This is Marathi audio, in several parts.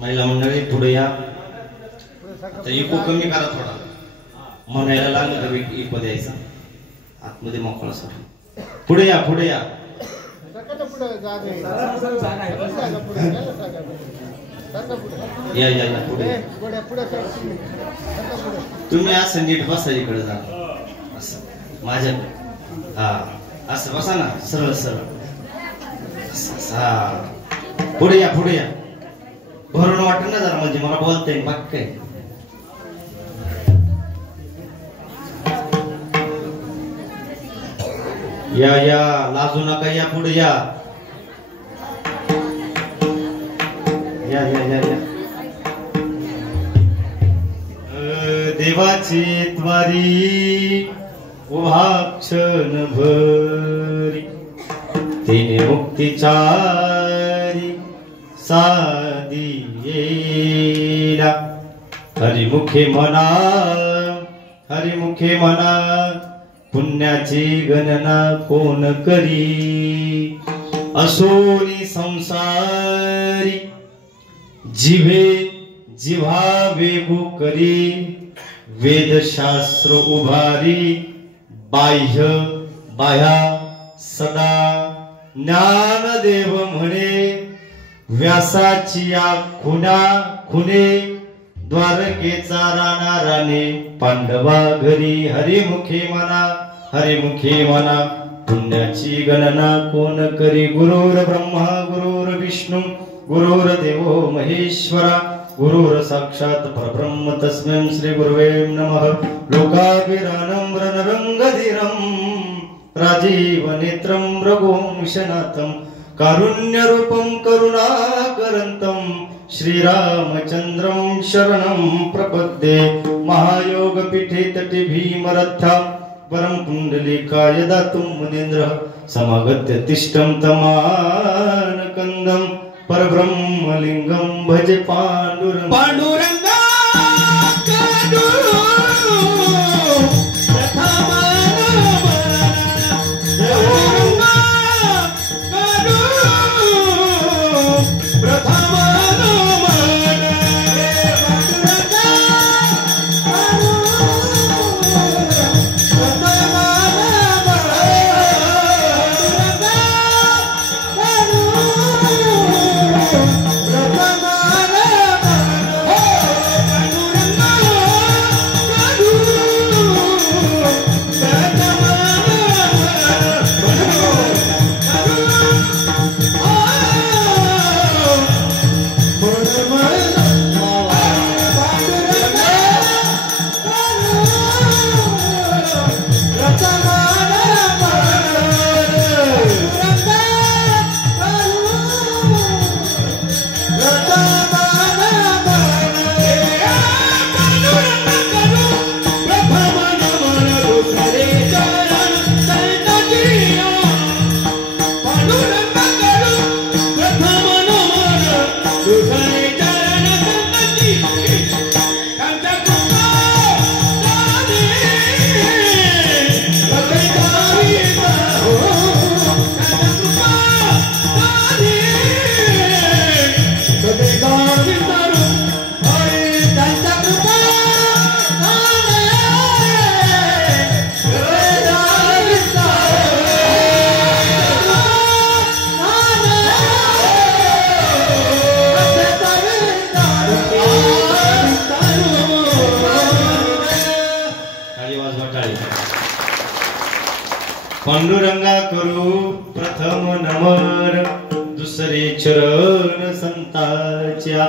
महिला मंडळी पुढे या. इको कमी करा थोडा, म्हणायला लागलं तर इको द्यायचा. आतमध्ये मोकळा सर. पुढे या, पुढे या. या या या पुढे. तुम्ही असं नीट बसा, इकडे जा. असं माझ्या हा असं बसा ना, सरळ सरळ. हा पुढे या, पुढे या. भरून वाटत ना जरा, म्हणजे मला बोलता येईल. बाकी काय या या, लाजू नका. या पुढे या. या या या या. देवाची द्वारी उभा क्षण भरी, तिने मुक्तीचारी सादियेला. हरिमुखे म्हणा, हरिमुखे म्हणा, पुण्याची गणना कोण करी. असोनी संसारी जिभे जिव्हा वेगू करी. वेदशास्त्र उभारी बाह्य बाह्या सदा ज्ञानदेव म्हणे. व्यासाची या खुना खुने द्वारकेचा राणा राणे. पांडवा घरी हरिमुखे म्हणा, हरिमुखे म्हणा, पुण्याची गणना कोण करी. गुरुर ब्रह्मा गुरुर विष्णू गुरुर्देवो महेश्वरा. गुरुर साक्षात परब्रह्म तस्मै श्री गुरुवे नमः. लोकाभिरामं रणरंगधीरं राजीव नेत्रं रघुवंशनाथं. कारुण्यरूपं करुणाकरन्तं श्रीरामचन्द्रं शरणं प्रपद्ये. महायोगपीठे तटे भीमरथा परं पुण्डलीकाय दातुं मुनीन्द्रः. समागत्य तिष्ठं तमानकन्दं परब्रह्मलिङ्गं भजे पाण्डुरङ्गं. पाण्डुरङ्गा पांडुरंगा करू प्रथम नमन. दुसरे चरण संतांच्या,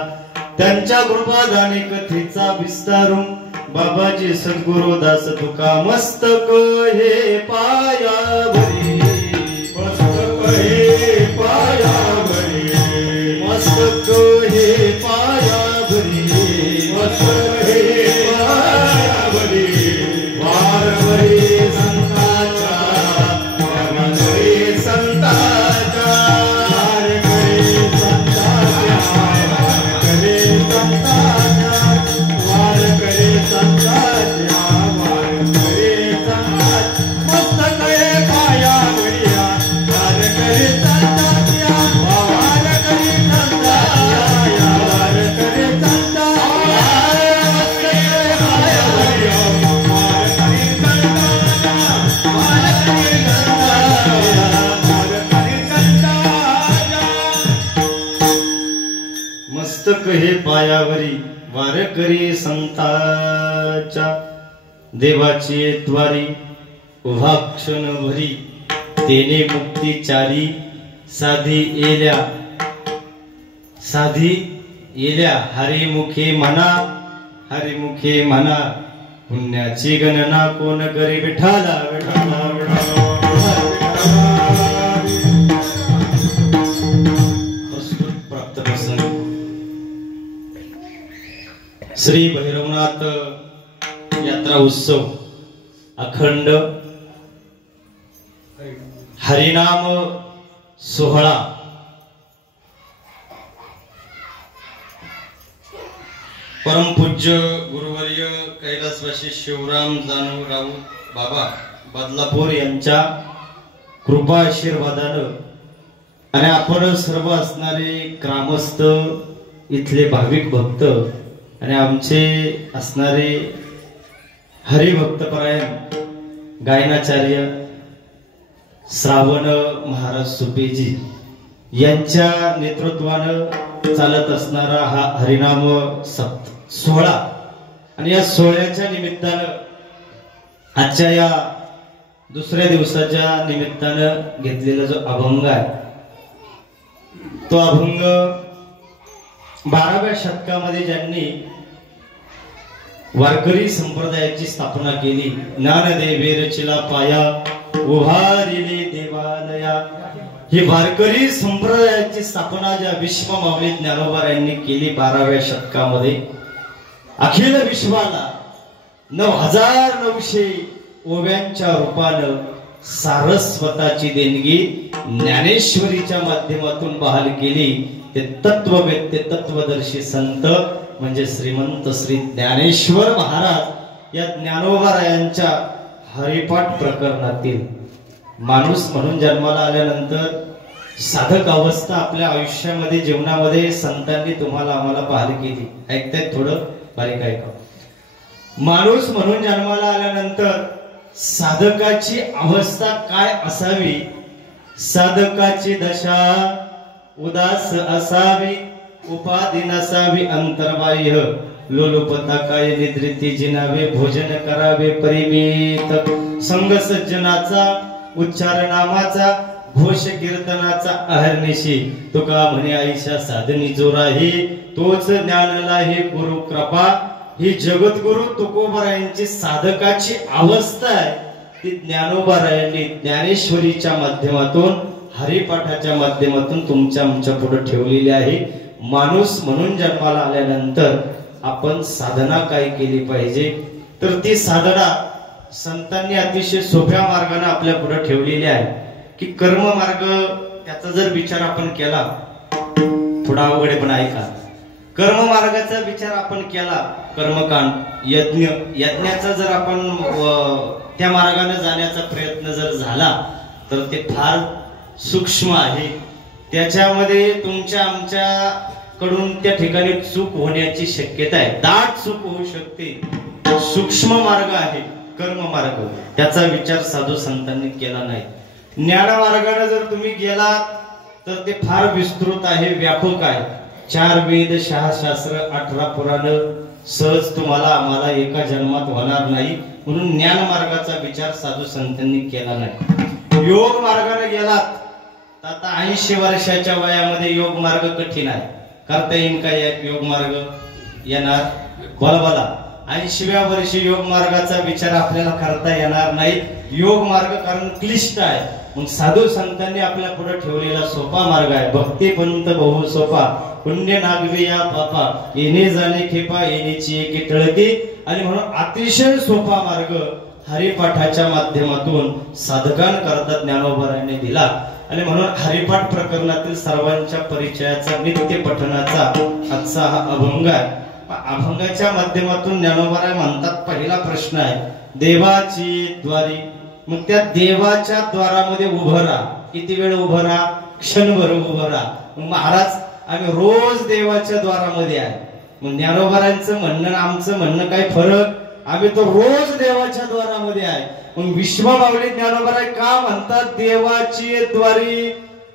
त्यांच्या कृपादाने कथेचा विस्तारू. बाबाजी सद्गुरु दास तुका मस्तक हे पायावरी, मस्तक हे पायावरी, मस्तक हे पायावरी, मस्तक हे पायावरी, वारकरी संतांच्या, वारकरी संतांच्या, वारकरी संतांच्या, वारकरी संतांच्या, वारकरी संतांच्या, वारकरी संतांच्या, मस्तक हे पायावरी, वारकरी संतांच्या, वारकरी संतांच्या, वारकरी संतांच्या, मस्तक हे पायावरी, वारकरी संतांच्या, वारकरी मस्तक हे पायावरी वारकरी संतांच्या, देवाची द्वारी उभा क्षण भरी, तेने मुक्तीचारी, साधी येल्या हरिमुखे म्हणा, हरिमुखे म्हणा, पुण्याची गणना कोण करी विठाला विठाला विठाला. प्राप्त प्रसंग श्री भैरवनाथ यात्रा उत्सव अखंड हरिनाम सोहळा परमपूज्य गुरुवर्य कैलासवासी शिवराम जानूराव बाबा बदलापूर यांच्या कृपा आशीर्वादानं आणि आपण सर्व असणारे ग्रामस्थ, इथले भाविक भक्त आणि आमचे असणारे हरिभक्तपरायण गायनाचार्य श्रावण महाराज सुपेजी यांच्या नेतृत्वानं चालत असणारा हा हरिनाम सोहळा आणि या सोहळ्याच्या निमित्तानं आजच्या या दुसऱ्या दिवसाच्या निमित्तानं घेतलेला जो अभंग आहे तो अभंग 12व्या शतकामध्ये ज्यांनी वारकरी संप्रदायाची स्थापना केली, ज्ञानदेवे रचिला पाया उभारिले देवालया, ही वारकरी संप्रदायाची स्थापना ज्या विश्वमाऊली ज्ञानोबा यांनी केली 12व्या शतकामध्ये, अखिल विश्वाला 9900 ओव्यांच्या रूपानं सारस्वताची देणगी ज्ञानेश्वरीच्या माध्यमातून बहाल केली. ते तत्ववेत्ते तत्वदर्शी संत म्हणजे श्रीमंत श्री ज्ञानेश्वर महाराज या ज्ञानोबारायांच्या हरिपाठ प्रकरणातील माणूस म्हणून जन्माला आल्यानंतर साधक अवस्था आपल्या आयुष्यामध्ये जीवनामध्ये संतांनी तुम्हाला आम्हाला बहाल केली. ऐकताय? थोडं बारीक ऐका. माणूस म्हणून जन्माला आल्यानंतर साधकाची अवस्था काय असावी, साधकाची दशा उदास असावी, उपाधी नसावी अंतर्बाह्य, लोलुपता काय निद्रिती जिनावे, भोजन करावे परिमित, संग सज्जनाचा उच्चार नामाचा, घोष कीर्तनाचा अहर्निशी, तुका म्हणे आईशा साधनी जो राही, तोच ज्ञानला हे गुरु कृपा. ही जगद्गुरु तुकोबारायांची साधकाची अवस्था आहे, ती ज्ञानोबारायांनी ज्ञानेश्वरीच्या माध्यमातून हरिपाठाच्या माध्यमातून तुमच्या आमच्या पुढे ठेवलेली आहे. माणूस म्हणून जन्माला आल्यानंतर आपण साधना काय केली पाहिजे, तर ती साधना संतांनी अतिशय सोप्या मार्गाने आपल्या पुढे ठेवलेली आहे की कर्म मार्ग. त्याचा जर विचार आपण केला, थोडा अवघड पण ऐका, कर्म मार्गाचा विचार आपण केला, कर्मकांड यज्ञ, यज्ञाचा जर आपण त्या मार्गाने जाण्याचा प्रयत्न जर झाला तर ते फार सूक्ष्म आहे. त्याच्यामध्ये तुमच्या आमच्या कडून त्या ठिकाणी चूक होण्याची शक्यता आहे, दाट चूक होऊ शकते. सूक्ष्म मार्ग आहे कर्म मार्ग, त्याचा विचार साधू संतांनी केला नाही. ज्ञान मार्गाने जर तुम्ही गेलात तर ते फार विस्तृत आहे, व्यापक आहे. 4 वेद, 6 शास्त्र, 18 पुराण सहज तुम्हाला आम्हाला एका जन्मात होणार नाही, म्हणून ज्ञान मार्गाचा विचार साधू संतांनी केला नाही. योग मार्गाने गेलात तर आता 80 वर्षाच्या वयामध्ये योग मार्ग कठीण आहे. करता येईल का योग मार्ग? येणार? बोला बोला. 80व्या वर्षी योग मार्गाचा विचार आपल्याला करता येणार नाही. योग मार्ग कारण क्लिष्ट आहे. मग साधू संतांनी आपल्या पुढे ठेवलेला सोपा मार्ग आहे. भक्ती पंत बहु सोपा पुण्य नागवे या पापा येणे जाणे खेपा येण्याची एक टळकी. आणि म्हणून अतिशय सोपा मार्ग हरिपाठाच्या माध्यमातून साधकांकरता ज्ञानोबारायांनी दिला. आणि म्हणून हरिपाठ प्रकरणातील सर्वांच्या परिचयाचा नित्य पठणाचा आजचा हा अभंग आहे. अभंगाच्या माध्यमातून ज्ञानोबाराय म्हणतात, पहिला प्रश्न आहे देवाची द्वारी. मग त्या देवाच्या द्वारामध्ये उभं राहा. किती वेळ उभं राहा? क्षणभर उभं राहा. मग महाराज आम्ही रोज देवाच्या द्वारामध्ये आहे. मग ज्ञानोबारायांचं म्हणणं आमचं म्हणणं काय फरक? आम्ही तो रोज देवाच्या द्वारामध्ये आहे. मग विश्वमाऊली ज्ञानोबाराय का म्हणतात देवाची द्वारी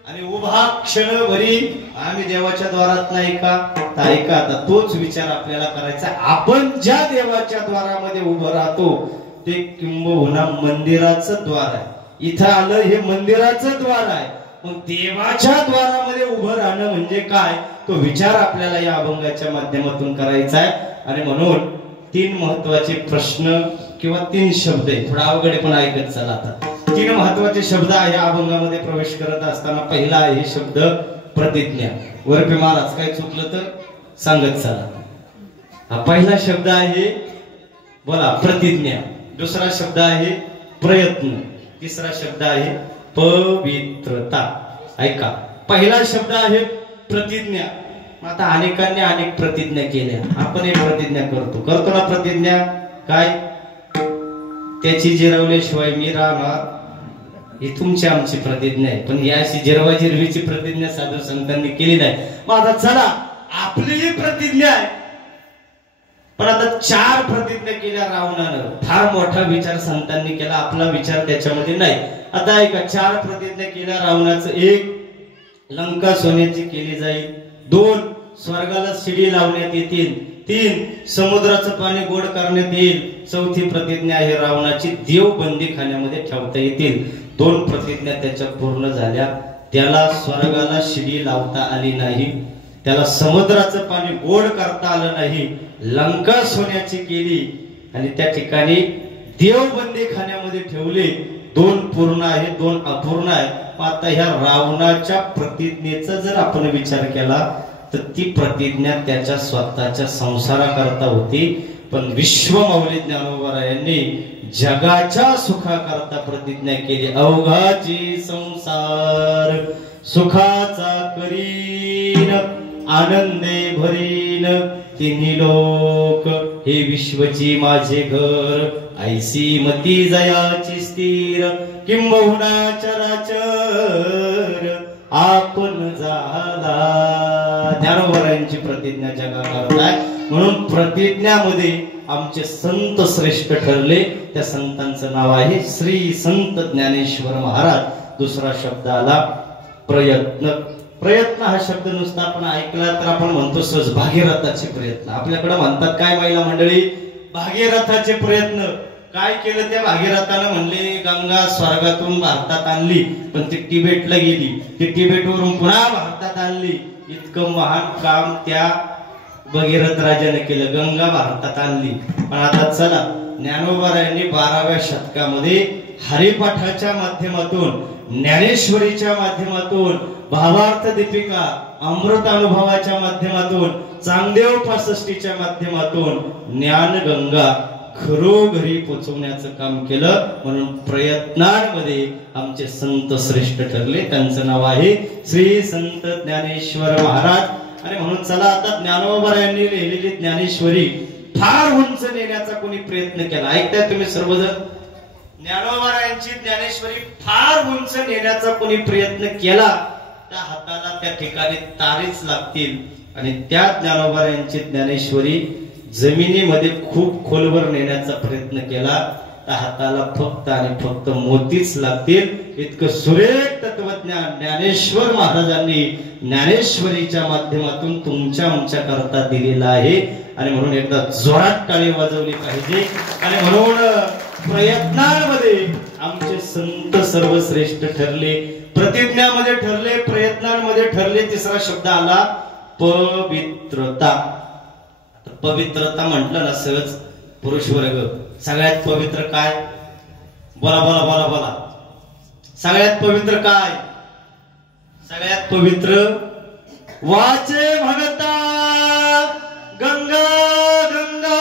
आणि उभा क्षणभरी आम्ही देवाच्या द्वारात नाही का? तर ऐका, आता तोच विचार आपल्याला करायचा. आपण ज्या देवाच्या द्वारामध्ये उभं राहतो ते किंबहुना मंदिराचं द्वार आहे. इथं आलं हे मंदिराचं द्वार आहे. मग देवाच्या द्वारामध्ये उभं राहणं म्हणजे काय? तो विचार आपल्याला या अभंगाच्या माध्यमातून करायचा आहे. आणि म्हणून 3 महत्वाचे प्रश्न किंवा 3 शब्द आहे. थोडा अवघड पण ऐकत चला. आता 3 महत्वाचे शब्द या अभंगामध्ये प्रवेश करत असताना पहिला आहे शब्द प्रतिज्ञा. वरपे महाराज काय चुकलं तर सांगत चला. हा पहिला शब्द आहे बोला प्रतिज्ञा. दुसरा शब्द आहे प्रयत्न. तिसरा शब्द आहे पवित्रता. ऐका, पहिला शब्द आहे प्रतिज्ञा. आता अनेकांनी अनेक प्रतिज्ञा केल्या. आपण एक प्रतिज्ञा करतो ना प्रतिज्ञा. काय? त्याची जिरवल्याशिवाय मी राहणार, ही तुमची आमची प्रतिज्ञा आहे. पण याशी जिरवाजिरवीची प्रतिज्ञा साधू संतांनी केली नाही. मग आता चला आपली प्रतिज्ञा आहे. पण आता 4 प्रतिज्ञा केल्या रावणानं. फार मोठा विचार संतांनी केला. आपला विचार त्याच्यामध्ये नाही. आता ऐका, 4 प्रतिज्ञा केल्या रावणाचं. 1 लंका सोन्याची केली जाईल. 2 स्वर्गाला शिडी लावण्यात येतील. 3 समुद्राचं पाणी गोड करण्यात येईल. 4थी प्रतिज्ञा आहे रावणाची देव बंदी खाण्यामध्ये ठेवता येतील. 2 प्रतिज्ञा त्याच्या पूर्ण झाल्या. त्याला स्वर्गाला शिडी लावता आली नाही. त्याला समुद्राचं पाणी गोड करता आलं नाही. लंका सोन्याची केली आणि त्या ठिकाणी देवबंदी खाण्यामध्ये ठेवले. 2 पूर्ण आहे, 2 अपूर्ण आहे. आता ह्या रावणाच्या प्रतिज्ञेचा जर आपण विचार केला तर ती प्रतिज्ञा त्याच्या स्वतःच्या संसाराकरता होती. पण विश्वमाऊली ज्ञानोबारायांनी जगाच्या सुखाकरता प्रतिज्ञा केली. अवघाची संसार सुखाचा करीन आनंदे भरीन तिन्ही लोक हे विश्वची माझे घर ऐसी मती जयाची स्थिर किंबहुना चराचर आपण झाला. ज्ञानोबारायांची प्रतिज्ञा जगाकरता आहे. म्हणून प्रतिज्ञामध्ये आमचे संत श्रेष्ठ ठरले. त्या संतांचं नाव आहे श्री संत ज्ञानेश्वर महाराज. दुसरा शब्द आला प्रयत्न. प्रयत्न हा शब्द नुसता आपण ऐकला तर आपण म्हणतो सहज भागीरथाचे प्रयत्न. आपल्याकडे म्हणतात काय महिला मंडळी? भागीरथाचे प्रयत्न. काय केलं त्या भागीरथानं? म्हणले गंगा स्वर्गातून भारतात आणली पण ती तिबेटला गेली. ती तिबेटवरून पुन्हा भारतात आणली. इतकं महान काम त्या भगीरथ राजाने केलं. गंगा भारतात आणली. पण आता चला ज्ञानोबारायांनी 12व्या शतकामध्ये हरिपाठाच्या माध्यमातून ज्ञानेश्वरीच्या माध्यमातून भावार्थ दीपिका अमृत अनुभवाच्या माध्यमातून चांगदेव 65च्या माध्यमातून ज्ञानगंगा घरोघरी पोचवण्याचं काम केलं. म्हणून प्रयत्नांमध्ये आमचे संत श्रेष्ठ ठरले. त्यांचं नाव आहे श्री संत ज्ञानेश्वर महाराज. आणि म्हणून चला आता ज्ञानोबारायांनी लिहिलेली ज्ञानेश्वरी फार उंच नेण्याचा कोणी प्रयत्न केला. ऐकताय तुम्ही सर्वजण? ज्ञानोबारायांची ज्ञानेश्वरी फार उंच नेण्याचा कोणी प्रयत्न केला त्या हाताला त्या ठिकाणी तारेच लागतील. आणि त्या ज्ञानोबारायांची ज्ञानेश्वरी जमिनीमध्ये खूप खोलवर नेण्याचा प्रयत्न केला त्या हाताला फक्त आणि फक्त मोतीच लागतील. इतकं सुरेख तत्वज्ञान ज्ञानेश्वर महाराजांनी ज्ञानेश्वरीच्या माध्यमातून तुमच्या आमच्या करता दिलेला आहे. आणि म्हणून एकदा जोरात टाळी वाजवली पाहिजे. आणि म्हणून प्रयत्नांमध्ये आमचे संत सर्वश्रेष्ठ ठरले. प्रतिज्ञामध्ये ठरले, प्रयत्नांमध्ये ठरले. तिसरा शब्द आला पवित्रता. पवित्रता म्हटलं ना सहज पुरुष वर्ग सगळ्यात पवित्र काय? बोला बोला बोला बोला. सगळ्यात पवित्र काय? सगळ्यात पवित्र वाचे भगता गंगा गंगा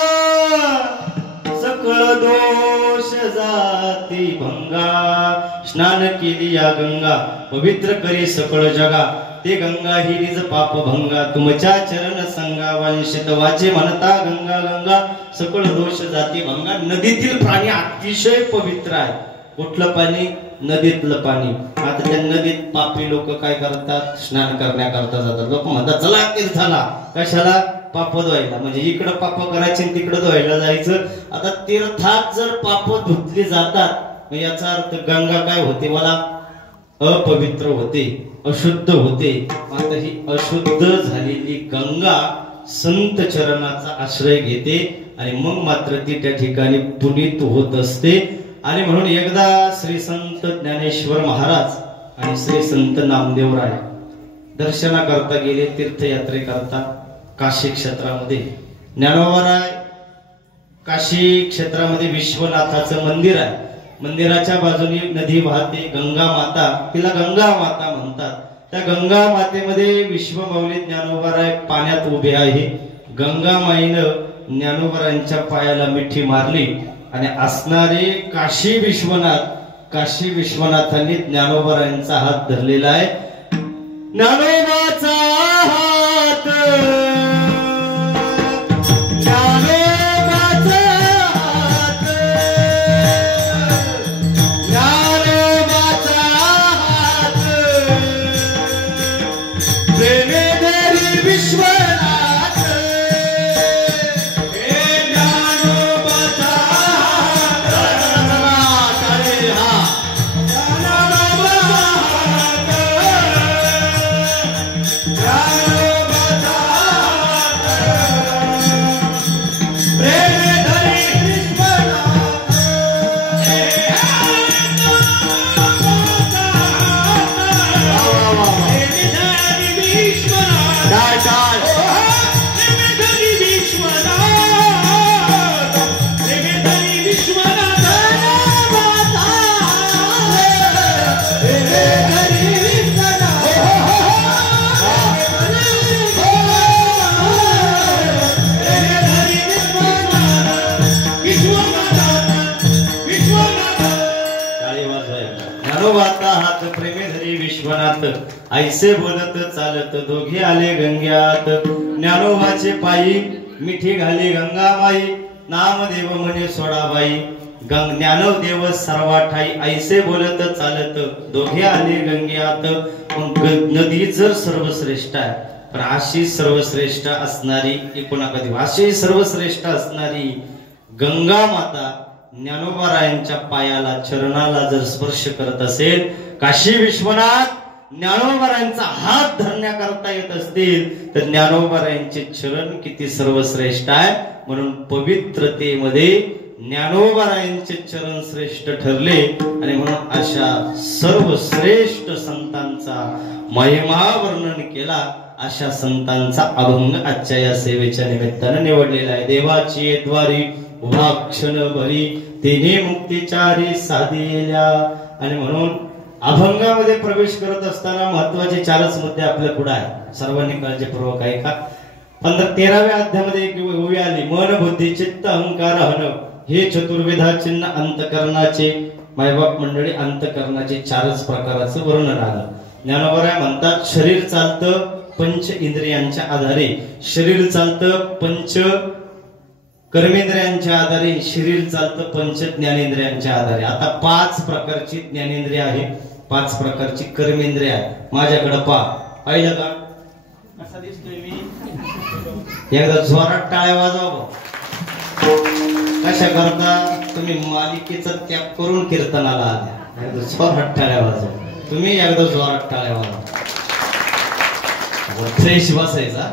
सकळ दोष जाती भंगा. स्नान केली या गंगा पवित्र करी सकळ जगा. ते गंगा ही निज पाप भंगा तुमच्या चरण संगा. वंशित वाचे म्हणता गंगा गंगा सकळ दोष जाती भंगा. नदीतील पाणी अतिशय पवित्र आहे. कुठलं पाणी? नदीतलं पाणी. आता त्या नदीत पापी लोक काय करतात? स्नान करण्याकरता जातात. लोक म्हणतात चला तीर्थाला. कशाला? पाप धुवायला. म्हणजे इकडं पाप करायचे तिकडं धुवायला जायचं. आता तीर्थात जर पाप धुतली जातात याचा अर्थ गंगा काय होते? मला अपवित्र होते, अशुद्ध होते. आता ही अशुद्ध झालेली गंगा संत चरणाचा आश्रय घेते आणि मग मात्र ती त्या ठिकाणी पुनीत होत असते. आणि म्हणून एकदा श्री संत ज्ञानेश्वर महाराज आणि श्री संत नामदेवराय दर्शना करता गेले तीर्थयात्रे करता काशी क्षेत्रामध्ये. ज्ञानोबाराय काशी क्षेत्रामध्ये विश्वनाथाचं मंदिर आहे. मंदिराच्या बाजूने नदी वाहते गंगा माता. तिला गंगा माता म्हणतात. त्या गंगा मातेमध्ये विश्वमाऊली ज्ञानोबाराय पाण्यात उभे आहे. गंगा माईनं ज्ञानोबारायांच्या पायाला मिठी मारली आणि असणारे काशी विश्वनाथांनी ज्ञानोबारायांचा हात धरलेला आहे. ज्ञानोबाचा हात ऐसे बोलत चालत दोघे आले गंग्यात. ज्ञानोबाचे पायी मिठी घाली गंगा माई. नामदेव म्हणे सोडाबाई. ज्ञानदेव सर्वा ठाई. ऐसे बोलत चालत दोघे आले गंग्यात. नदी जर सर्वश्रेष्ठ आहे पण अशी सर्वश्रेष्ठ असणारी एकूण कधी अशी सर्वश्रेष्ठ असणारी गंगा माता ज्ञानोबारायांच्या पायाला चरणाला जर स्पर्श करत असेल, काशी विश्वनाथ ज्ञानोबारायांचा हात धरण्याकरता येत असतील तर ज्ञानोबारायांचे चरण किती सर्वश्रेष्ठ आहे. म्हणून पवित्रतेमध्ये ज्ञानोबारायांचे चरण श्रेष्ठ ठरले आणि म्हणून अशा सर्वश्रेष्ठ संतांचा महिमा वर्णन केला. अशा संतांचा अभंग आजच्या या सेवेच्या निमित्तानं निवडलेला आहे. देवाची द्वारी उभा क्षण भरी तिने मुक्तिचारी साधिल्या. आणि म्हणून अभंगामध्ये प्रवेश करत असताना महत्वाचे 4च मुद्दे आपल्या पुढे आहे. सर्वांनी काळजीपूर्वक ऐका. 13व्या अध्यायामध्ये एक ओवी आली. मन बुद्धी चित्त अहंकार हन हे चतुर्विधा चिन्ह अंतकरणाचे. मायबाप मंडळी, अंतकरणाचे 4च प्रकाराचं वर्णन आलं. ज्ञानोबराय म्हणतात शरीर चालतं पंच इंद्रियांच्या आधारे, शरीर चालतं पंच कर्मेंद्रियांच्या आधारे, शरीर चालतं पंच ज्ञानेंद्रियांच्या आधारे. आता 5 प्रकारची ज्ञानेंद्रिय आहे, 5 प्रकारची कर्मेंद्रिय आहे. माझ्याकडे पाहिलं का कसा दिसतोय मी? एकदा जोरात टाळ्या वाजवा. कशा करता? तुम्ही मालिकेचा त्याग करून कीर्तनाला आल्या. एकदा जोरात टाळ्या वाजवा. तुम्ही एकदा जोरात टाळ्या वाजवा. फ्रेश बसायचा.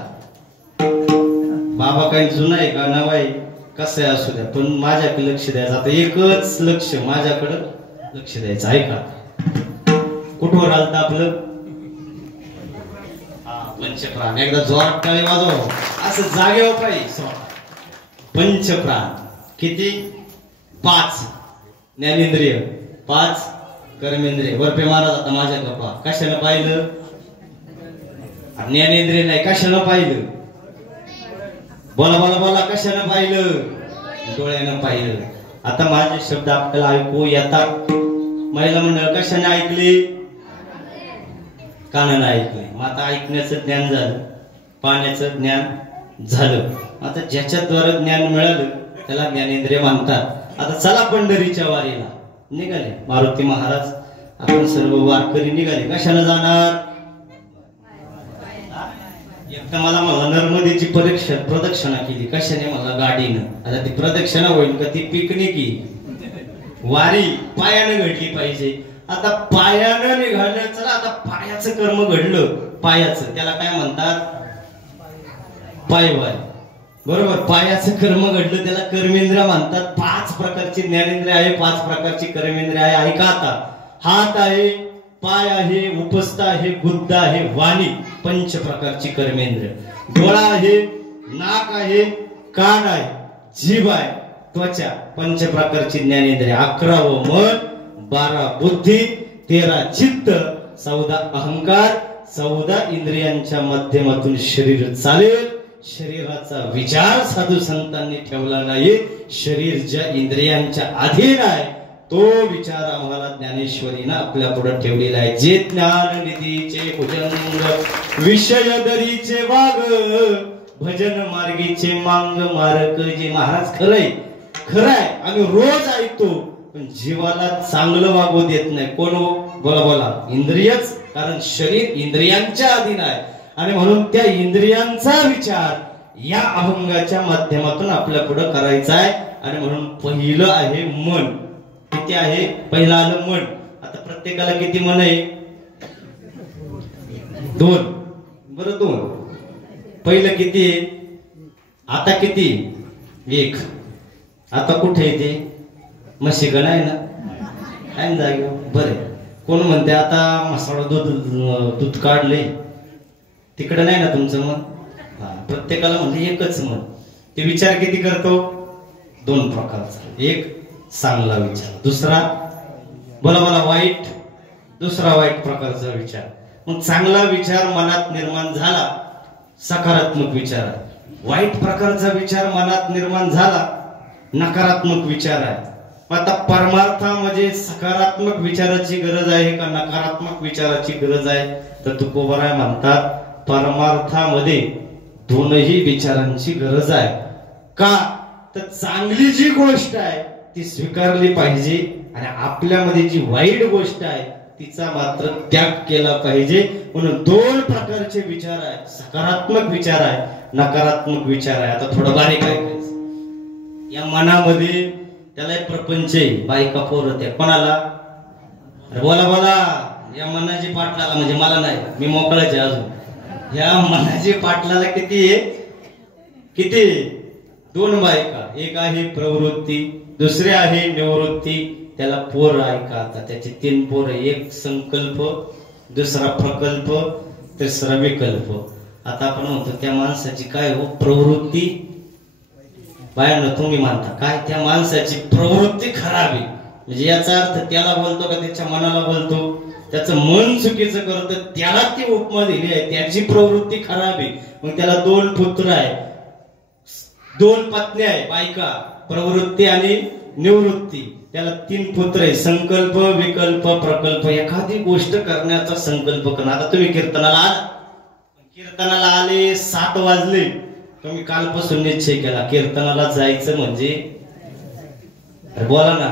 बाबा काही जुना आहे का नवा आहे कसं आहे असू द्या, पण माझ्याकडे लक्ष द्यायचं. आता एकच लक्ष माझ्याकडे लक्ष द्यायचं. ऐका कुठवर आलत आपलं? पंचप्राण. एकदा जोरात टाळी वाजव. असं जागेवर पाहिजे. पंचप्राण किती? 5 ज्ञानेंद्रिय, 5 कर्मेंद्रिय. वरपे महाराज आता माझ्या गप्पा कशानं पाहिलं? ज्ञानेंद्रिय नाही, कशानं पाहिलं? बोला बोला बोला, कशानं पाहिलं? डोळ्यानं पाहिलं. आता माझे शब्द आपल्याला ऐकू येतात. महिला मंडळ कशाने ऐकली? कानानं ऐकले. मग आता ऐकण्याचं ज्ञान झालं, पाहण्याचं ज्ञान झालं. आता ज्याच्याद्वारे ज्ञान मिळालं त्याला ज्ञानेंद्रिय म्हणतात. आता चला पंढरीच्या वारीला निघाले मारुती महाराज. आपण सर्व वारकरी निघाले. कशाला जाणार? एक तर मला नर्मदेची प्रदक्षिणा केली. कशाने? मला गाडीनं. आता ती प्रदक्षिणा होईल का ती पिकनिकी? वारी पायानं घडली पाहिजे. आता पायानं निघालं. चला आता पायाचं कर्म घडलं. पायाचं त्याला काय म्हणतात? पायवारी. बरोबर. पायाचं कर्म घडलं त्याला कर्मेंद्रिय म्हणतात. 5 प्रकारची ज्ञानेंद्रिय आहे, 5 प्रकारची कर्मेंद्रिय आहे. ऐका आता. हात आहे, पाय आहे, उपस्थ आहे, बुद्ध आहे, वाणी 5 प्रकारची कर्मेंद्रिय. डोळा आहे, नाक आहे, कान आहे, जीभ आहे, त्वचा 5 प्रकारची ज्ञानेंद्रिय. 11 मन, 12 बुद्धी, 13 चित्त, 14 अहंकार, 14 इंद्रियांच्या माध्यमातून शरीर चालेल. शरीराचा विचार साधू संतांनी ठेवला नाही. शरीर ज्या इंद्रियांच्या अधीन आहे तो विचार आम्हाला ज्ञानेश्वरीनं आपल्या पुढे ठेवलेला आहे. जे ज्ञान निधीचे भुजंग, विषय दरीचे वाग, भजन मार्गीचे मांग मारक. जे महाराज खरंय, खरंय आम्ही रोज ऐकतो, पण जीवाला चांगलं वागू देत नाही. कोण? बोला बोला. इंद्रियच. कारण शरीर इंद्रियांच्या अधीन आहे आणि म्हणून त्या इंद्रियांचा विचार या अभंगाच्या माध्यमातून आपल्या पुढे करायचा आहे. आणि म्हणून पहिलं आहे मन. किती आहे? पहिलं आलं मन. आता प्रत्येकाला किती मन आहे? 2. बरं 2. पहिलं किती आहे? आता किती? 1. आता कुठे येते? म्हशीक नाही ना? आहे ना जागे? बरे. कोण म्हणते आता मसाला दूध काढले, तिकडे नाही ना तुमचं मन? प्रत्येकाला म्हणजे एकच मन. ते विचार किती करतो? 2 प्रकारचा. एक चांगला विचार, दुसरा बोला बोला वाईट, दुसरा वाईट प्रकारचा विचार. मग चांगला विचार मनात निर्माण झाला, सकारात्मक विचार आहे. वाईट प्रकारचा विचार मनात निर्माण झाला, नकारात्मक विचार आहे. आता परमार्थामध्ये सकारात्मक विचाराची गरज आहे का नकारात्मक विचाराची गरज आहे? तर तुकोबराय म्हणतात परमार्थामध्ये दोनही विचारांची गरज आहे. का? तर चांगली जी गोष्ट आहे ती स्वीकारली पाहिजे आणि आपल्यामध्ये जी वाईट गोष्ट आहे तिचा मात्र त्याग केला पाहिजे. म्हणून 2 प्रकारचे विचार आहेत. सकारात्मक विचार आहे, नकारात्मक विचार आहे. आता थोडं बारीक ऐकायचं. या मनामध्ये त्याला एक प्रपंच आहे. बायका पोरं त्या कोणाला? बोला बोला. या मनाची पाटलाला, म्हणजे मला नाही, मी मोकळाच आहे अजून. या मनाची पाटलाला किती आहे? किती? 2 बायका. एक आहे प्रवृत्ती, दुसरी आहे निवृत्ती. त्याला पोर ऐका आता. त्याचे 3 पोर. एक संकल्प, दुसरा प्रकल्प, तिसरा विकल्प. आता आपण म्हणतो त्या माणसाची काय हो? प्रवृत्ती. बायांना तुम्ही मानता काय? त्या माणसाची प्रवृत्ती खराब आहे. म्हणजे याचा अर्थ त्याला बोलतो का त्याच्या मनाला बोलतो? त्याचं मन चुकीचं करतं त्याला ती उपमा दिली आहे. त्याची प्रवृत्ती खराब आहे. मग त्याला 2 पुत्र आहे, 2 पत्नी आहे, बायका, प्रवृत्ती आणि निवृत्ती. त्याला 3 पुत्र आहे. संकल्प, विकल्प, प्रकल्प. एखादी गोष्ट करण्याचा संकल्प करणं. आता तुम्ही कीर्तनाला आला, कीर्तनाला आले 7 वाजले, तुम्ही कालपासून निश्चय केला कीर्तनाला जायचं म्हणजे, बोला ना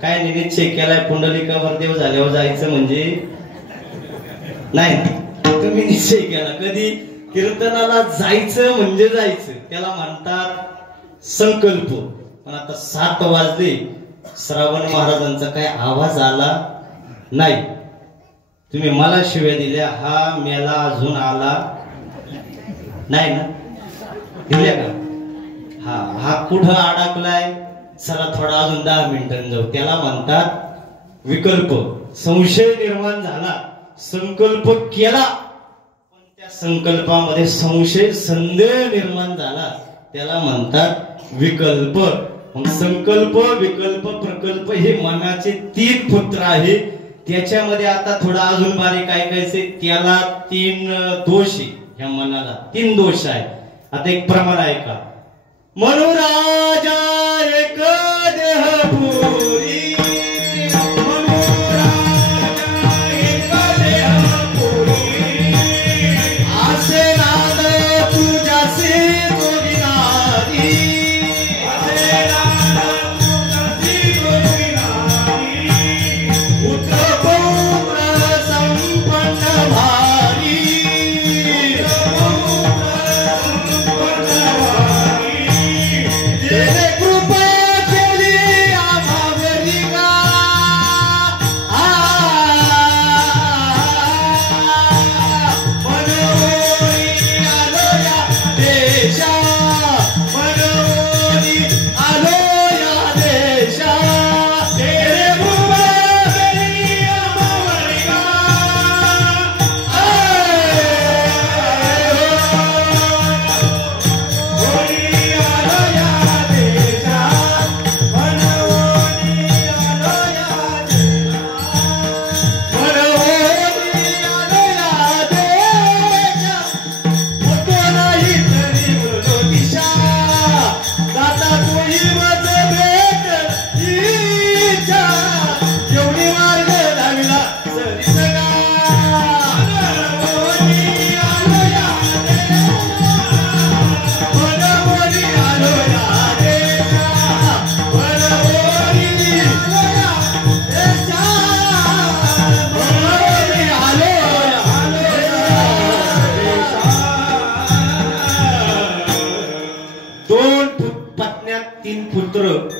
काय निश्चय केलाय? पुंडलिकावर देव झाल्यावर जायचं म्हणजे नाही. तुम्ही निश्चय केला कधी? कीर्तनाला जायचं म्हणजे जायचं. त्याला म्हणतात संकल्प. पण आता 7 वाजले, श्रावण महाराजांचा काय आवाज आला नाही. तुम्ही मला शिव्या दिल्या, हा मेला अजून आला नाही ना? दिल्या का? हा कुठं अडकलाय? चला थोडा अजून 10 मिनिटांनी जाऊ. त्याला म्हणतात विकल्प. संशय निर्माण झाला, संकल्प केला, पण त्या संकल्पामध्ये संशय, संदेह निर्माण झाला, त्याला म्हणतात विकल्प. मग संकल्प विकल्प प्रकल्प हे मनाचे 3 पुत्र आहे. त्याच्यामध्ये आता थोडा अजून बारीक ऐकायचे. त्याला 3 दोष आहे. ह्या मनाला 3 दोष आहे. आता एक प्रमाण ऐका. मनोराजा एक देह पुरी,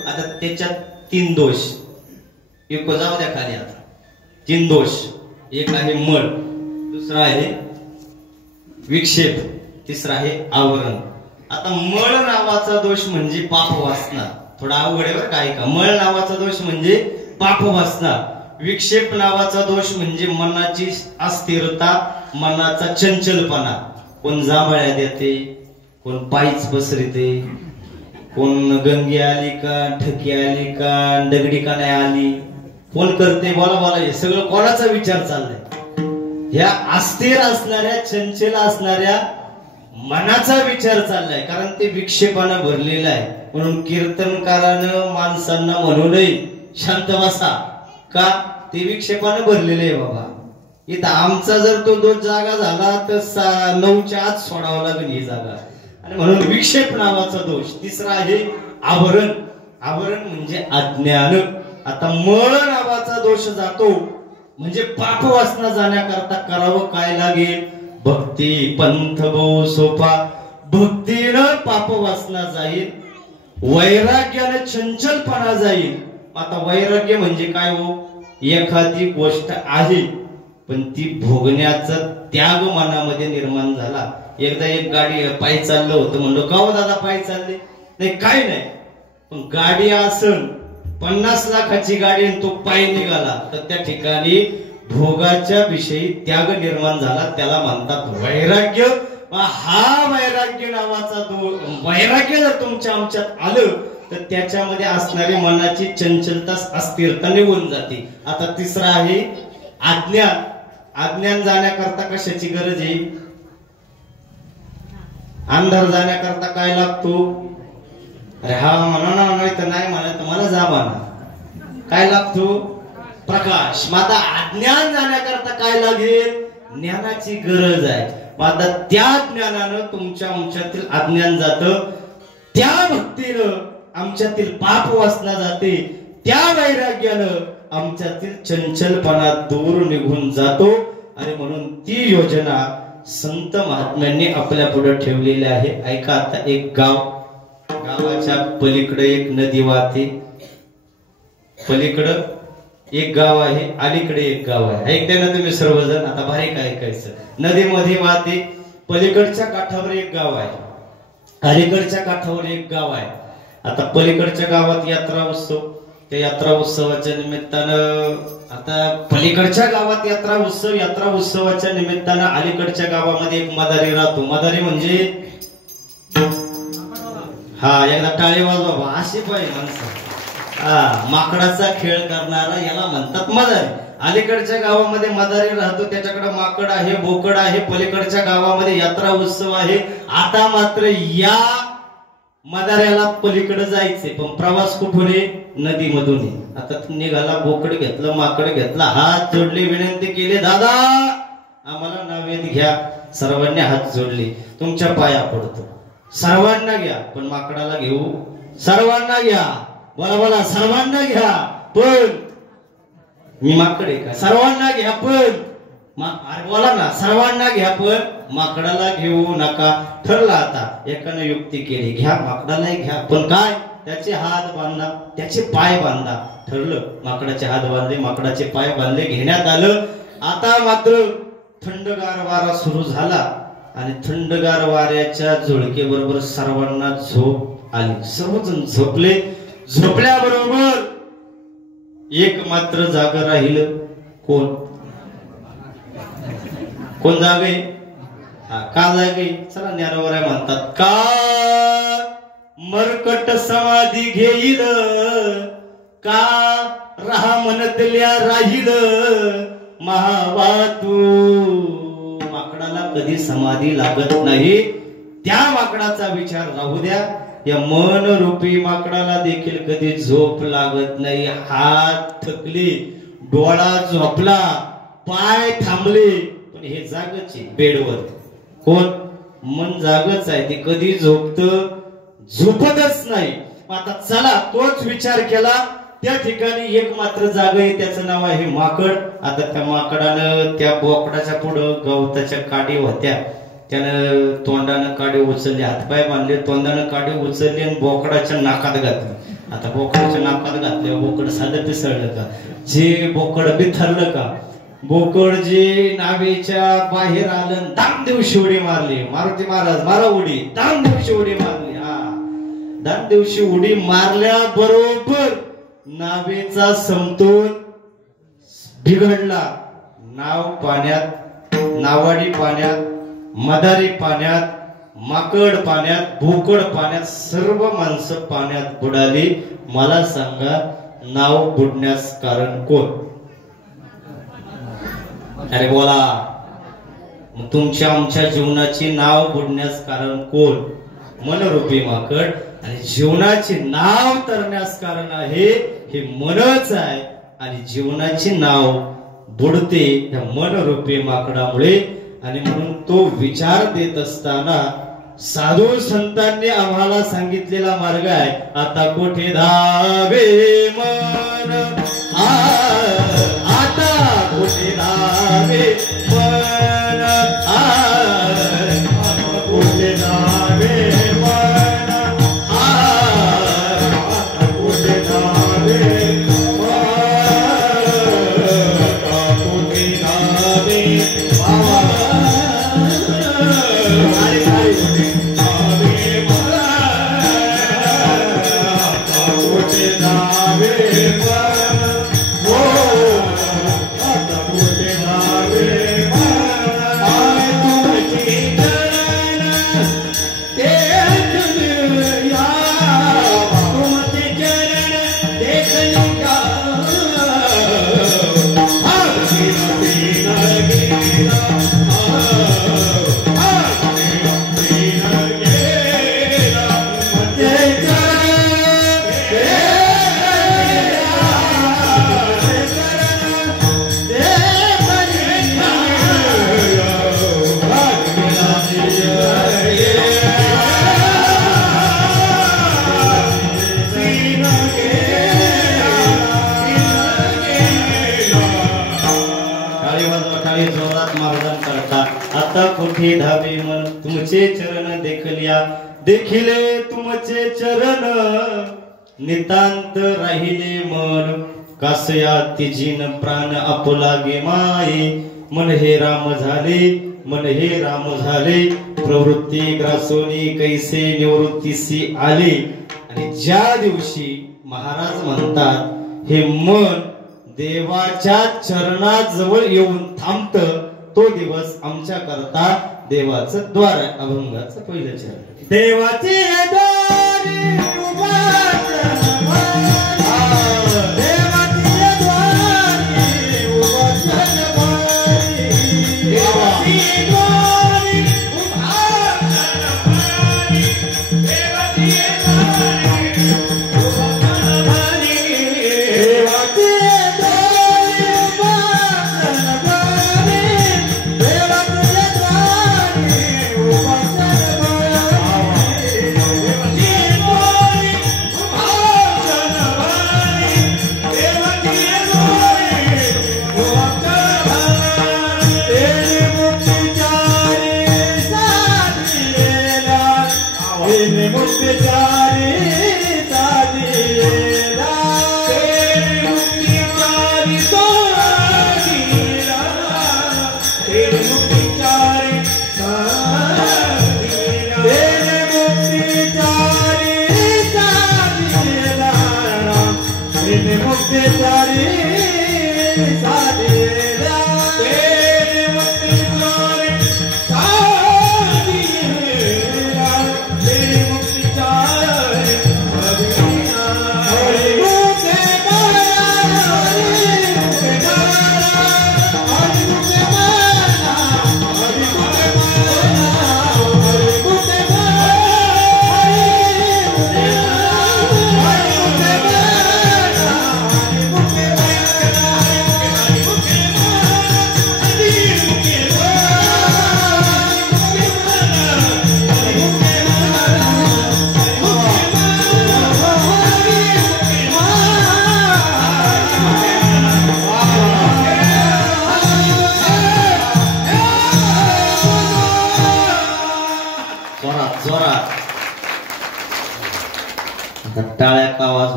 आता त्याच्यात 3 दोष. एक जाऊ द्या खाली. आता 3 दोष. एक आहे मळ, दुसरा आहे विक्षेप, तिसरा आहे आवरण. आता मळ नावाचा दोष म्हणजे पाप वासना. थोडा अवघड आहे बरं काय का. मळ नावाचा दोष म्हणजे पाप वासना. विक्षेप नावाचा दोष म्हणजे मनाची अस्थिरता, मनाचा चंचलपणा. कोण जांभळ्या देते, कोण पायीच पसरते, कोण गंगी आली का, ठकी आली का, दगडी का नाही आली, कोण करते, बोला बोला. हे सगळं कोणाचा विचार चाललाय? ह्या अस्थिर असणाऱ्या, चंचल असणाऱ्या मनाचा विचार चाललाय. कारण ते विक्षेपानं भरलेलं आहे. म्हणून कीर्तनकारानं माणसांना म्हणू नये शांत बसा. का? ते विक्षेपानं भरलेलं आहे बाबा. इथं आमचा जर तो दोष जागा झाला तर 9च्या आत सोडावं लागेल ही जागा. आणि म्हणून विक्षेप नावाचा दोष. तिसरा आहे आवरण. आवरण म्हणजे अज्ञान. आता मळ नावाचा दोष जातो म्हणजे पाप वासना जाण्याकरता करावं काय लागेल? भक्ती. पंथ बहु सोपा. भक्तीनं पाप वासना जाईल, वैराग्याने चंचलपणा जाईल. आता वैराग्य म्हणजे काय हो? एखादी गोष्ट आहे पण ती भोगण्याचा त्याग मनामध्ये निर्माण झाला. एकदा एक गाडी पायी चाललं होतं. म्हणलो का हो दादा पायी चालले? नाही काय नाही, पण गाडी असन 50 लाखाची गाडी तो पायी निघाला तर त्या ठिकाणी भोगाच्या विषयी त्याग निर्माण झाला. त्याला म्हणतात वैराग्य. हा वैराग्य नावाचा वैराग्य जर तुमच्या आमच्यात आलं तर त्याच्यामध्ये असणारी मनाची चंचलता, अस्थिरता निघून जाते. आता तिसरा आहे अज्ञान. अज्ञान जाण्याकरता कशाची गरज आहे? अंधार जाण्याकरता काय लागतो? अरे हा म्हणा ना, नाही तर नाही म्हणा तर मला जा म्हणा. काय लागतो? प्रकाश. माझा अज्ञान जाण्याकरता काय लागेल? ज्ञानाची गरज आहे. माझा त्या ज्ञानानं तुमच्या आमच्यातील अज्ञान जातं, त्या भक्तीनं आमच्यातील पाप वासना जाते, त्या वैराग्यानं आमच्यातील चंचलपणा दूर निघून जातो. आणि म्हणून ती योजना संत महात्म्यांनी आपल्या पुढे ठेवलेली आहे. ऐका आता. एक गाव, गावाच्या पलीकडे एक नदी वाहते. पलीकडं एक गाव आहे, अलीकडे एक गाव आहे. ऐकते ना तुम्ही सर्वजण? आता भारी काय ऐकायचं. नदीमध्ये वाहते, पलीकडच्या काठावर एक गाव आहे, अलीकडच्या काठावर एक गाव आहे. आता पलीकडच्या गावात यात्रा उत्सव. त्या यात्रा उत्सवाच्या निमित्तानं आता पलीकडच्या गावात यात्रा उत्सवाच्या निमित्तानं अलीकडच्या गावामध्ये एक मदारी राहतो. मदारी म्हणजे हा एकदा टाळी वाजवा बा, अशी पाहिजे माणसं. हा माकडाचा खेळ करणारा याला म्हणतात मदारी. अलीकडच्या गावामध्ये मदारी राहतो, त्याच्याकडे माकड आहे, बोकड आहे. पलीकडच्या गावामध्ये यात्रा उत्सव आहे. आता मात्र या मदाऱ्याला पलीकडे जायचे, पण प्रवास कुठून आहे? नदीमधून. आता निघाला, बोकड घेतलं, माकड घेतला, हात जोडले, विनंती केली, दादा आम्हाला नावेत घ्या. सर्वांनी हात जोडले, तुमच्या पाया पडतो, सर्वांना घ्या, पण माकडाला घेऊ. सर्वांना घ्या, बोला बोला, सर्वांना घ्या, पण मी माकड आहे का? सर्वांना घ्या पण अरे बोला ना, सर्वांना घ्या पण माकडाला घेऊ नका. ठरलं. आता एकानं युक्ती केली, घ्या माकडालाही घ्या, पण काय? त्याचे हात बांधा, त्याचे पाय बांधा. ठरलं, माकडाचे हात बांधले, माकडाचे पाय बांधले, घेण्यात आलं. आता मात्र थंडगार वारा सुरू झाला आणि थंडगार वाऱ्याच्या झुळकेबरोबर सर्वांना झोप आली. सर्वजण झोपले. झोपल्याबरोबर एक मात्र जागा राहिलं. कोण कोण जागे? का जागे? चला ज्ञानवऱ्या म्हणतात, का मरकट समाधी घेईल, का राहा मनतल्या राहील महावातू. माकडाला कधी समाधी लागत नाही, त्या माकडाचा विचार राहू द्या. या मन रूपी माकडाला देखील कधी झोप लागत नाही. हात थकले, डोळा झोपला, पाय थांबले, पण हे जागच आहे बेडवर. कोण? मन जागच आहे, ते कधी झोपतच नाही. आता चला तोच विचार केला. त्या ठिकाणी एक मात्र जागा आहे, त्याचं नाव आहे माकड. आता त्या माकडानं त्या बोकडाच्या पुढं गवताच्या काडी होत्या, त्यानं तोंडानं काडी उचलली, हातपाय बांधले, तोंडानं काडी उचलली आणि बोकडाच्या नाकात घातली. आता बोकडाच्या नाकात घातले, बोकड साधं पिसळलं का? जे बोकड बिथरलं का? बोकड जे नावेच्या बाहेर आलं, दाम दिवशी उडी मारली. मारुती महाराज मारा उडी, दाम दिवशी उडी मारली. हा, दाम दिवशी उडी मारल्या बरोबर नावेचा समतोल बिघडला. नाव पाण्यात, नावाडी पाण्यात, मदारी पाण्यात, माकड पाण्यात, बोकड पाण्यात, सर्व माणसं पाण्यात बुडाली. मला सांगा, नाव बुडण्यास कारण कोण? अरे बोला. मग तुमच्या आमच्या जीवनाची नाव बुडण्यास कारण कोण? मनरूपी माकड. आणि जीवनाचे नाव तरण्यास कारण आहे हे मनच आहे. आणि जीवनाची नाव बुडते या मनरूपी माकडामुळे. आणि म्हणून तो विचार देत असताना साधू संतांनी आम्हाला सांगितलेला मार्ग आहे, आता कुठे धावे मन, आता कुठे धावे मन, कुठे धावे मन, कुठे धावे धावे मन, तुमचे चरण देखलिया, देखिले तुमचे चरण, नितांत राहिले मन, कासया तिजीन प्राण आपुलागे माये, मन हे राम झाले, मन हे राम झाले, प्रवृत्ती ग्रासोनी कैसे निवृत्तीसी आले. आणि ज्या दिवशी महाराज म्हणतात हे मन देवाच्या चरणाजवळ येऊन थांबत, तो दिवस आमच्या करता देवाचं द्वार. अभंगाचं पहिलं चरण. देवाचे द्वार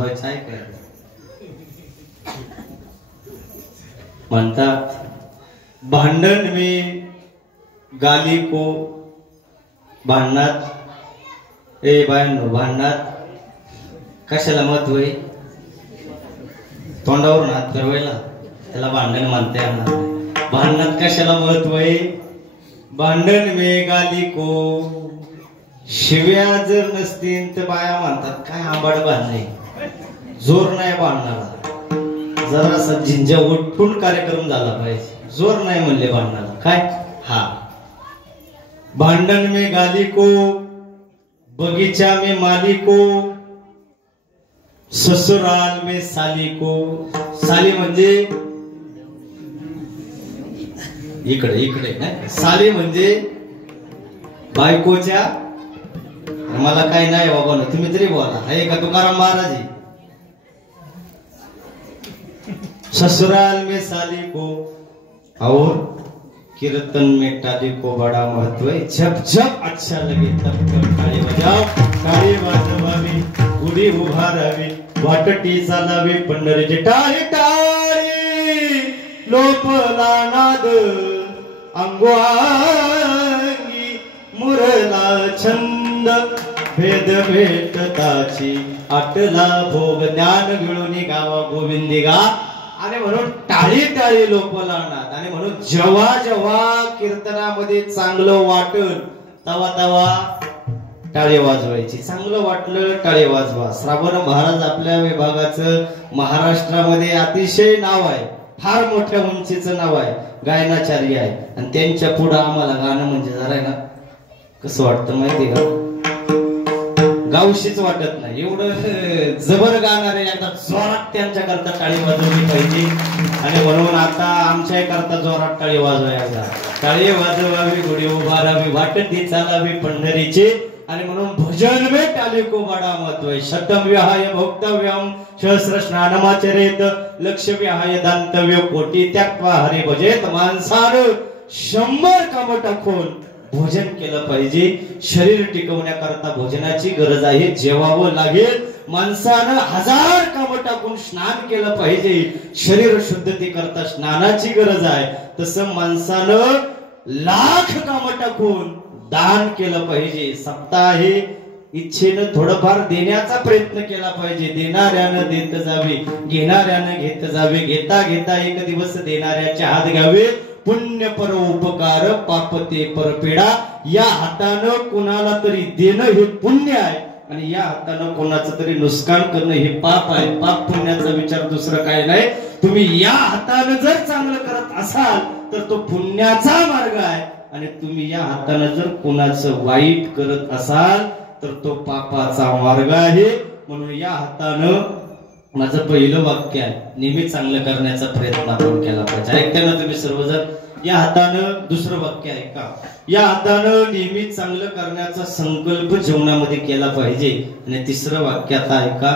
दाखवायचं आहे काय म्हणतात भांडण में गाली को भांडणात ए बायांनो भांडणात कशाला महत्व आहे तोंडावरून हात फिरवायला त्याला भांडण म्हणता येणार नाही भांडणात कशाला महत्व आहे भांडण में गाली को शिव्या जर नसतील तर बाया म्हणतात काय आंबाड भांडणे जोर नाही भांडणाला जरासा झिंजा उठून कार्यक्रम झाला पाहिजे जोर नाही म्हणले भांडणाला काय हा भांडण में गाली को बगीचा में माली को ससुराल में साली को साली म्हणजे इकडे इकडे साली म्हणजे बायकोच्या मला काही नाही बाबा ना तुम्ही तरी बोला आहे का तुकाराम महाराज ससुराल में साली को और कीर्तन में टाली को बड़ा महत्व है जब जब अच्छा लगे तब तब ताली बजाओ ताली वाजवावी गुढी उभारावी वाटटी चालावी पंढरीची टाळी टाळी लोपला नाद अंगवांगी मुरला छंद भेद भेटताची आटला भोग ज्ञान मिळून गावा गोविंदी गा आणि म्हणून टाळी टाळी लोपला नाद आणि म्हणून जेव्हा जेव्हा कीर्तनामध्ये चांगलं वाटल तवा तवा टाळी वाजवायची चांगलं वाटलं टाळी वाजवा श्रावण महाराज आपल्या विभागाचं महाराष्ट्रामध्ये अतिशय नाव आहे फार मोठ्या उंचीचं नाव आहे गायनाचार्य आहे आणि त्यांच्या पुढे आम्हाला गाणं म्हणजे जरा ना कसं वाटतं माहिती का गावशीच वाटत नाही एवढं जबर गाणारे एकदा जोरात त्यांच्या करता टाळी वाजवली पाहिजे आणि म्हणून आता आमच्या करता जोरात टाळी वाजवायला टाळी वाजवावी गुढी उभारावी वाटती चालावी पंढरीची आणि म्हणून भजन में टाली को बड़ा महत्व है शतम विहाय भोक्तव्यम सहस्र स्नानमाचरेत लक्ष विहाय दांतव्य कोटी त्याक्वा हरी भजेत माणसानं 100 काम टाकून भोजन केलं पाहिजे शरीर टिकवण्याकरता भोजनाची गरज आहे जेवावं लागेल माणसानं 1000 काम टाकून स्नान केलं पाहिजे शरीर शुद्धते करता स्नानाची गरज आहे तसं माणसानं लाख काम टाकून दान केलं पाहिजे सप्ताहे इच्छेनं थोडंफार देण्याचा प्रयत्न केला पाहिजे देणाऱ्यानं देत जावे घेणाऱ्यानं घेत जावे घेता घेता एक दिवस देणाऱ्याच्या हात घ्यावे पुण्य पर उपकार पाप ते पर पीडा या हातानं कोणाला तरी देणं हे पुण्य आहे आणि या हातानं कोणाचं तरी नुकसान करणं हे पाप आहे पाप पुण्याचा विचार दुसरं काय नाही तुम्ही या हातानं जर चांगलं करत असाल तर तो पुण्याचा मार्ग आहे आणि तुम्ही या हातानं जर कोणाचं वाईट करत असाल तर तो पापाचा मार्ग आहे म्हणून या हातानं माझं पहिलं वाक्य आहे नेहमी चांगलं करण्याचा प्रयत्न आपण केला पाहिजे ऐकताना तुम्ही सर्वजण या हातानं दुसरं वाक्य आहे का या हातानं नेहमी चांगलं करण्याचा संकल्प जीवनामध्ये केला पाहिजे आणि तिसरं वाक्य आता ऐका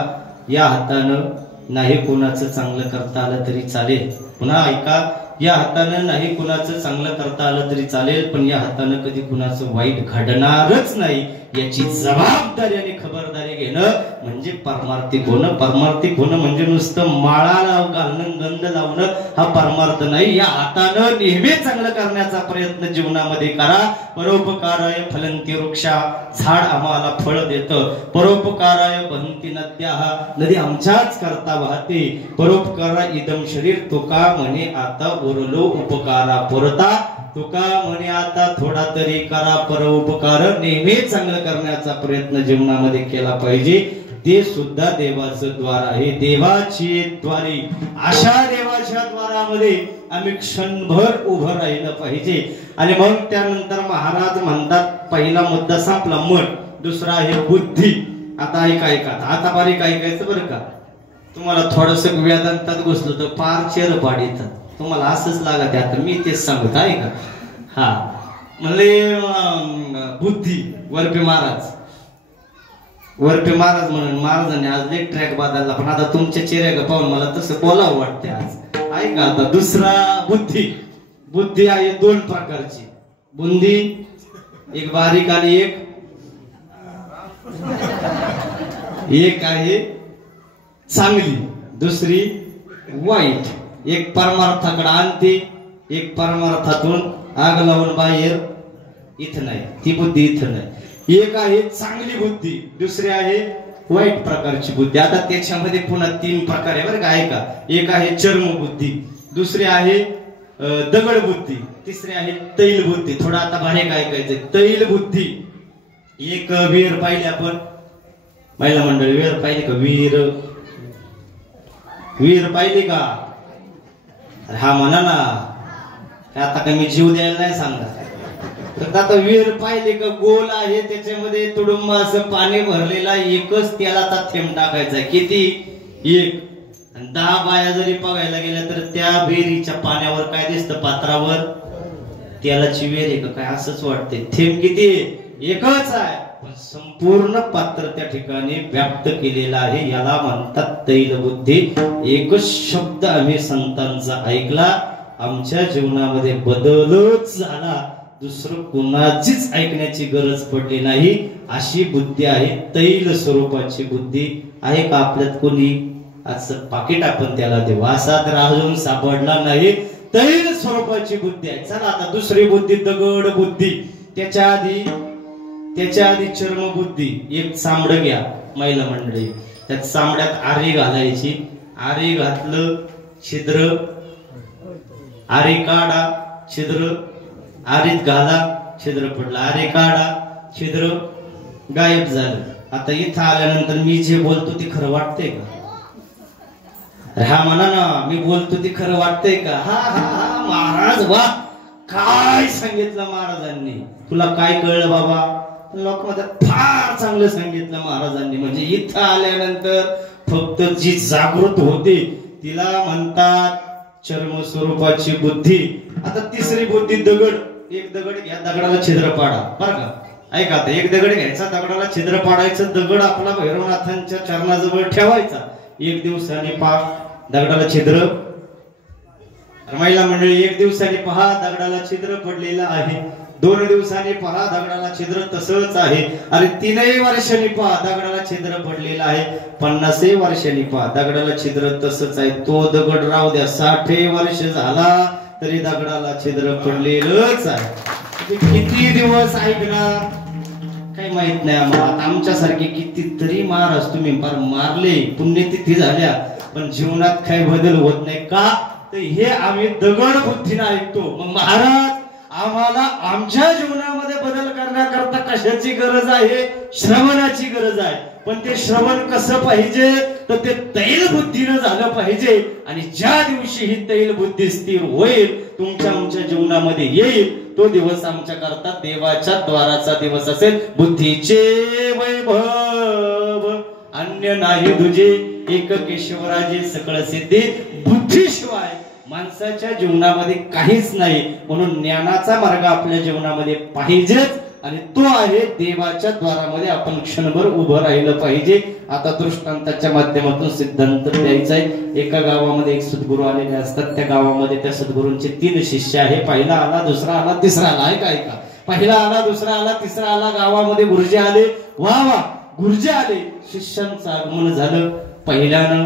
या हातानं नाही कोणाचं चांगलं करता आलं तरी चालेल पुन्हा ऐका या हातानं नाही कुणाचं चांगलं करता आलं तरी चालेल पण या हातानं कधी कुणाचं वाईट घडणारच नाही याची जबाबदारी आणि खबरदारी घेणं म्हणजे परमार्थिक होणं म्हणजे नुसतं माळा घालणं गंध लावणं हा परमार्थ नाही या हातानं नेहमी चांगलं करण्याचा प्रयत्न जीवनामध्ये करा परोपकाराय फलंती वृक्षा झाड आम्हाला फळ देतं परोपकाराय बहंती नद्या नदी आमच्याच करता वाहते परोपकारा इदम शरीर तुका म्हणे आता उरलो उपकारा पुरता तुका म्हणे आता थोडा तरी करा परोपकार नेहमी चांगलं करण्याचा प्रयत्न जीवनामध्ये केला पाहिजे ते सुद्धा देवाचं द्वार आहे देवाची द्वारी अशा देवाच्या द्वारामध्ये आम्ही क्षणभर उभं राहिलं पाहिजे आणि मग त्यानंतर महाराज म्हणतात पहिला मुद्दा संपला मन दुसरा आहे बुद्धी आता ऐका आता बारीक ऐकायचं बरं का तुम्हाला थोडस वेदांतात घुसलं तर पार चेर पाडीत तुम्हाला असंच लागत आता मी तेच सांगत आहे का हा म्हणले बुद्धी वरपे महाराज म्हणून महाराजांनी आज एक ट्रॅक बदलला पण आता तुमच्या चेहऱ्या पाहून मला तसं बोलावं वाटते आज ऐका आता दुसरा बुद्धी आहे 2 प्रकारची बुंदी एक बारीक आणि एक आहे चांगली, दुसरी वाईट. एक परमार्थाकडे आणते, एक परमार्थातून आग लावून बाहेर. इथं नाही, ती बुद्धी इथं नाही. एक आहे चांगली बुद्धी, दुसरी आहे वाईट प्रकारची बुद्धी. आता त्याच्यामध्ये पुन्हा 3 प्रकार आहे बरं का, ऐका. एक आहे चर्म बुद्धी, दुसरी आहे दगड बुद्धी, तिसरी आहे तैल बुद्धी. थोडं आता बाहेर ऐकायचंय. तैल बुद्धी. एक वीर पाहिले आपण, महिला मंडळी वीर पाहिली का? वीर पाहिली का? हा म्हणा ना, आता का मी जीव द्यायला नाही सांगणार. तर आता वीर पाहिले का? गोल आहे, त्याच्यामध्ये तुडुंब असं पाणी भरलेला, एकच तेलाचा थेंब टाकायचा. किती? एक. 10 बाया जरी बघायला गेल्या तर त्या विहिरीच्या पाण्यावर काय दिसतं? पात्रावर तेलाची विहीर आहे का काय असंच वाटते. थेंब किती? एकच आहे, पण संपूर्ण पात्र त्या ठिकाणी व्याप्त केलेला आहे. याला म्हणतात तैल बुद्धी. एकच शब्द आम्ही संतांचा ऐकला, आमच्या जीवनामध्ये बदलच झाला. दुसरं कुणाचीच ऐकण्याची गरज पडली नाही. अशी बुद्धी आहे, तैल स्वरूपाची बुद्धी आहे का आपल्यात कोणी? असं पाकिट आपण त्याला देऊ, असा तर अजून सापडला नाही. तैल स्वरूपाची बुद्धी आहे. चला आता दुसरी बुद्धी दगड बुद्धी. त्याच्या आधी चर्म बुद्धी. एक चांबड घ्या महिला मंडळी, त्या चांबड्यात आरी घालायची. आरी घातलं, छिद्र, आरी काढा, छिद्र, आरीत घाला, छिद्र पडलं, आरी काढा, छिद्र गायब झालं. आता इथं आल्यानंतर मी जे बोलतो ते खरं वाटतंय का? हा म्हणा ना, मी बोलतो ते खरं वाटतंय का? हा हा हा महाराज, वा काय सांगितलं महाराजांनी. तुला काय कळलं बाबा? लोक म्हणतात फार चांगलं सांगितलं महाराजांनी. म्हणजे इथं आल्यानंतर फक्त जी जागृत होते तिला म्हणतात चर्म स्वरूपाची बुद्धी. आता तिसरी बुद्धी दगड. एक दगड घ्या, दगडाला छिद्र पाडा. बरं का, ऐका. आता एक दगड घ्यायचा, दगडाला छिद्र पाडायचं, दगड आपला भैरवनाथांच्या चरणाजवळ ठेवायचा. 1 दिवसाने पहा दगडाला छिद्र. महिला मंडळी 1 दिवसाने पहा दगडाला छिद्र पडलेलं आहे. 2 दिवसांनी पहा दगडाला छिद्र तसंच आहे. अरे 3 वर्षांनी पहा दगडाला छिद्र पडलेलं आहे. 50 वर्षांनी पहा दगडाला छिद्र तसंच आहे. तो दगड राहू द्या 60 वर्ष झाला तरी दगडाला छिद्र पडलेलंच आहे. किती दिवस ऐकणार काही माहित नाही आम्हाला. आमच्यासारखे कितीतरी महाराज तुम्ही मारले, पुण्यतिथी झाल्या, पण जीवनात काही बदल होत नाही का? तर हे आम्ही दगड बुद्धीने ऐकतो. मग महाराज आम्हाला आमच्या जीवनामध्ये बदल करण्याकरता कशाची गरज आहे? श्रवणाची गरज आहे. पण ते श्रवण कसं पाहिजे? तर ते तैल बुद्धीनं झालं पाहिजे. आणि ज्या दिवशी ही तैल बुद्धी स्थिर होईल, तुमच्या आमच्या जीवनामध्ये येईल, तो दिवस आमच्या करता देवाच्या द्वाराचा दिवस असेल. बुद्धीचे वैभव अन्य नाही तुझे, एक केशवराजे सकळ सिद्धी. बुद्धीशिवाय माणसाच्या जीवनामध्ये काहीच नाही. म्हणून ज्ञानाचा मार्ग आपल्या जीवनामध्ये पाहिजेच, आणि तो आहे देवाच्या द्वारामध्ये आपण क्षणभर उभं राहिलं पाहिजे. आता दृष्टांताच्या माध्यमातून सिद्धांत द्यायचा आहे. एका गावामध्ये एक सद्गुरू आलेले असतात. त्या गावामध्ये त्या सद्गुरूंचे 3 शिष्य आहे. पहिला आला, दुसरा आला, तिसरा आला. ऐका. पहिला आला, दुसरा आला, तिसरा आला. गावामध्ये गुरुजी आले. वा वा, गुरुजी आले. शिष्यांचं आगमन झालं. पहिल्यानं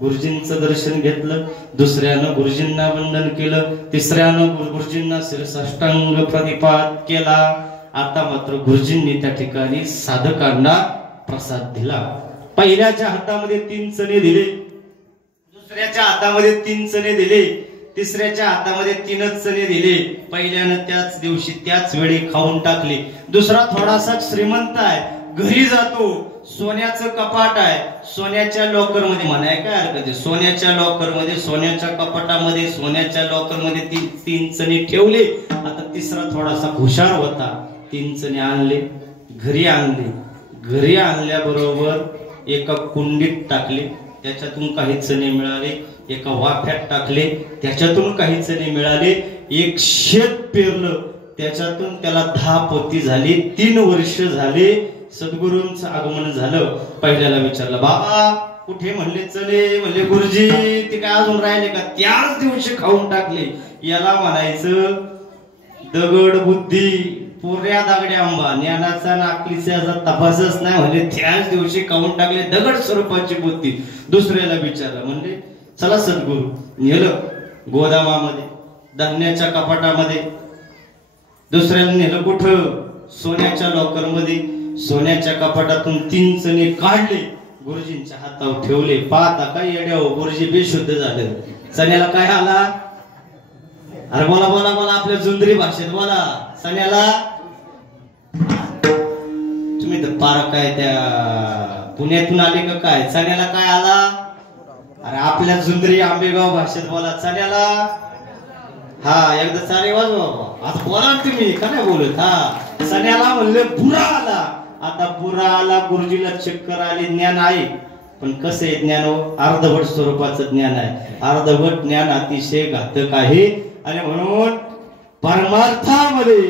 गुरुजींचं दर्शन घेतलं, दुसऱ्यानं गुरुजींना वंदन केलं, तिसऱ्यानं गुरुजींना शिरसाष्टांग प्रतिपाद केला. आता मात्र गुरुजींनी त्या ठिकाणी साधकांना प्रसाद दिला. पहिल्याच्या हातामध्ये 3 चणे दिले, दुसऱ्याच्या हातामध्ये 3 चणे दिले, तिसऱ्याच्या हातामध्ये 3च चणे दिले. पहिल्यानं त्याच दिवशी त्याच वेळी खाऊन टाकले. दुसरा थोडासा श्रीमंत आहे, घरी जातो, सोन्याचं कपाट आहे, सोन्याच्या लॉकर मध्ये, म्हणाय काय हरकत आहे, सोन्याच्या लॉकर मध्ये, सोन्याच्या कपाटामध्ये, सोन्याच्या लॉकर मध्ये 3 चणे ठेवले. आता तिसरा थोडासा हुशार होता, 3 चणे आणले, घरी आणले. घरी आणल्याबरोबर एका कुंडीत टाकले, त्याच्यातून काही चणे मिळाले. एका वाफ्यात टाकले, त्याच्यातून काही चणे मिळाले. एक शेत पेरलं, त्याच्यातून त्याला 10 पोती झाली. 3 वर्ष झाले सद्गुरूंचं आगमन झालं. पहिल्याला विचारलं, बाबा कुठे? म्हणले चणे. म्हणले गुरुजी ते काय अजून राहिले का? त्याच दिवशी खाऊन टाकले. याला म्हणायचं दगड बुद्धी. पुऱ्या दागड्या आंबा ज्ञानाचा आणि अक्कलीचा तपासच नाही म्हणजे त्याच दिवशी काढून टाकले दगड स्वरूपाची बुद्धी. दुसऱ्याला विचारलं म्हणजे चला सद्गुरू नेलं गोदामामध्ये धान्याच्या कपाटामध्ये. दुसऱ्याला नेलं कुठं सोन्याच्या लॉकर मध्ये. सोन्याच्या कपाटातून 3 चणे काढले गुरुजींच्या हातावर ठेवले. पाहता काय येड्याव गुरुजी बेशुद्ध झाले. चण्याला काय आला? अरे बोला बोला बोला आपल्या जुंदरी भाषेत बोला. चण्याला तुम्ही तर पार काय त्या पुण्यातून आले का काय? चण्याला काय आला? अरे आपल्या जुंदरी आंबेगाव भाषेत बोला. चण्याला हा एकदा चाले वाजवा आज बोला तुम्ही का नाही बोलत. हा चण्याला म्हणले पुरा आला. आता पुरा आला गुरुजीला चक्कर आली. ज्ञान आहे पण कसं आहे ज्ञान? अर्धवट स्वरूपाचं ज्ञान आहे. अर्धवट ज्ञान अतिशय घातक आहे आणि म्हणून परमार्थामध्ये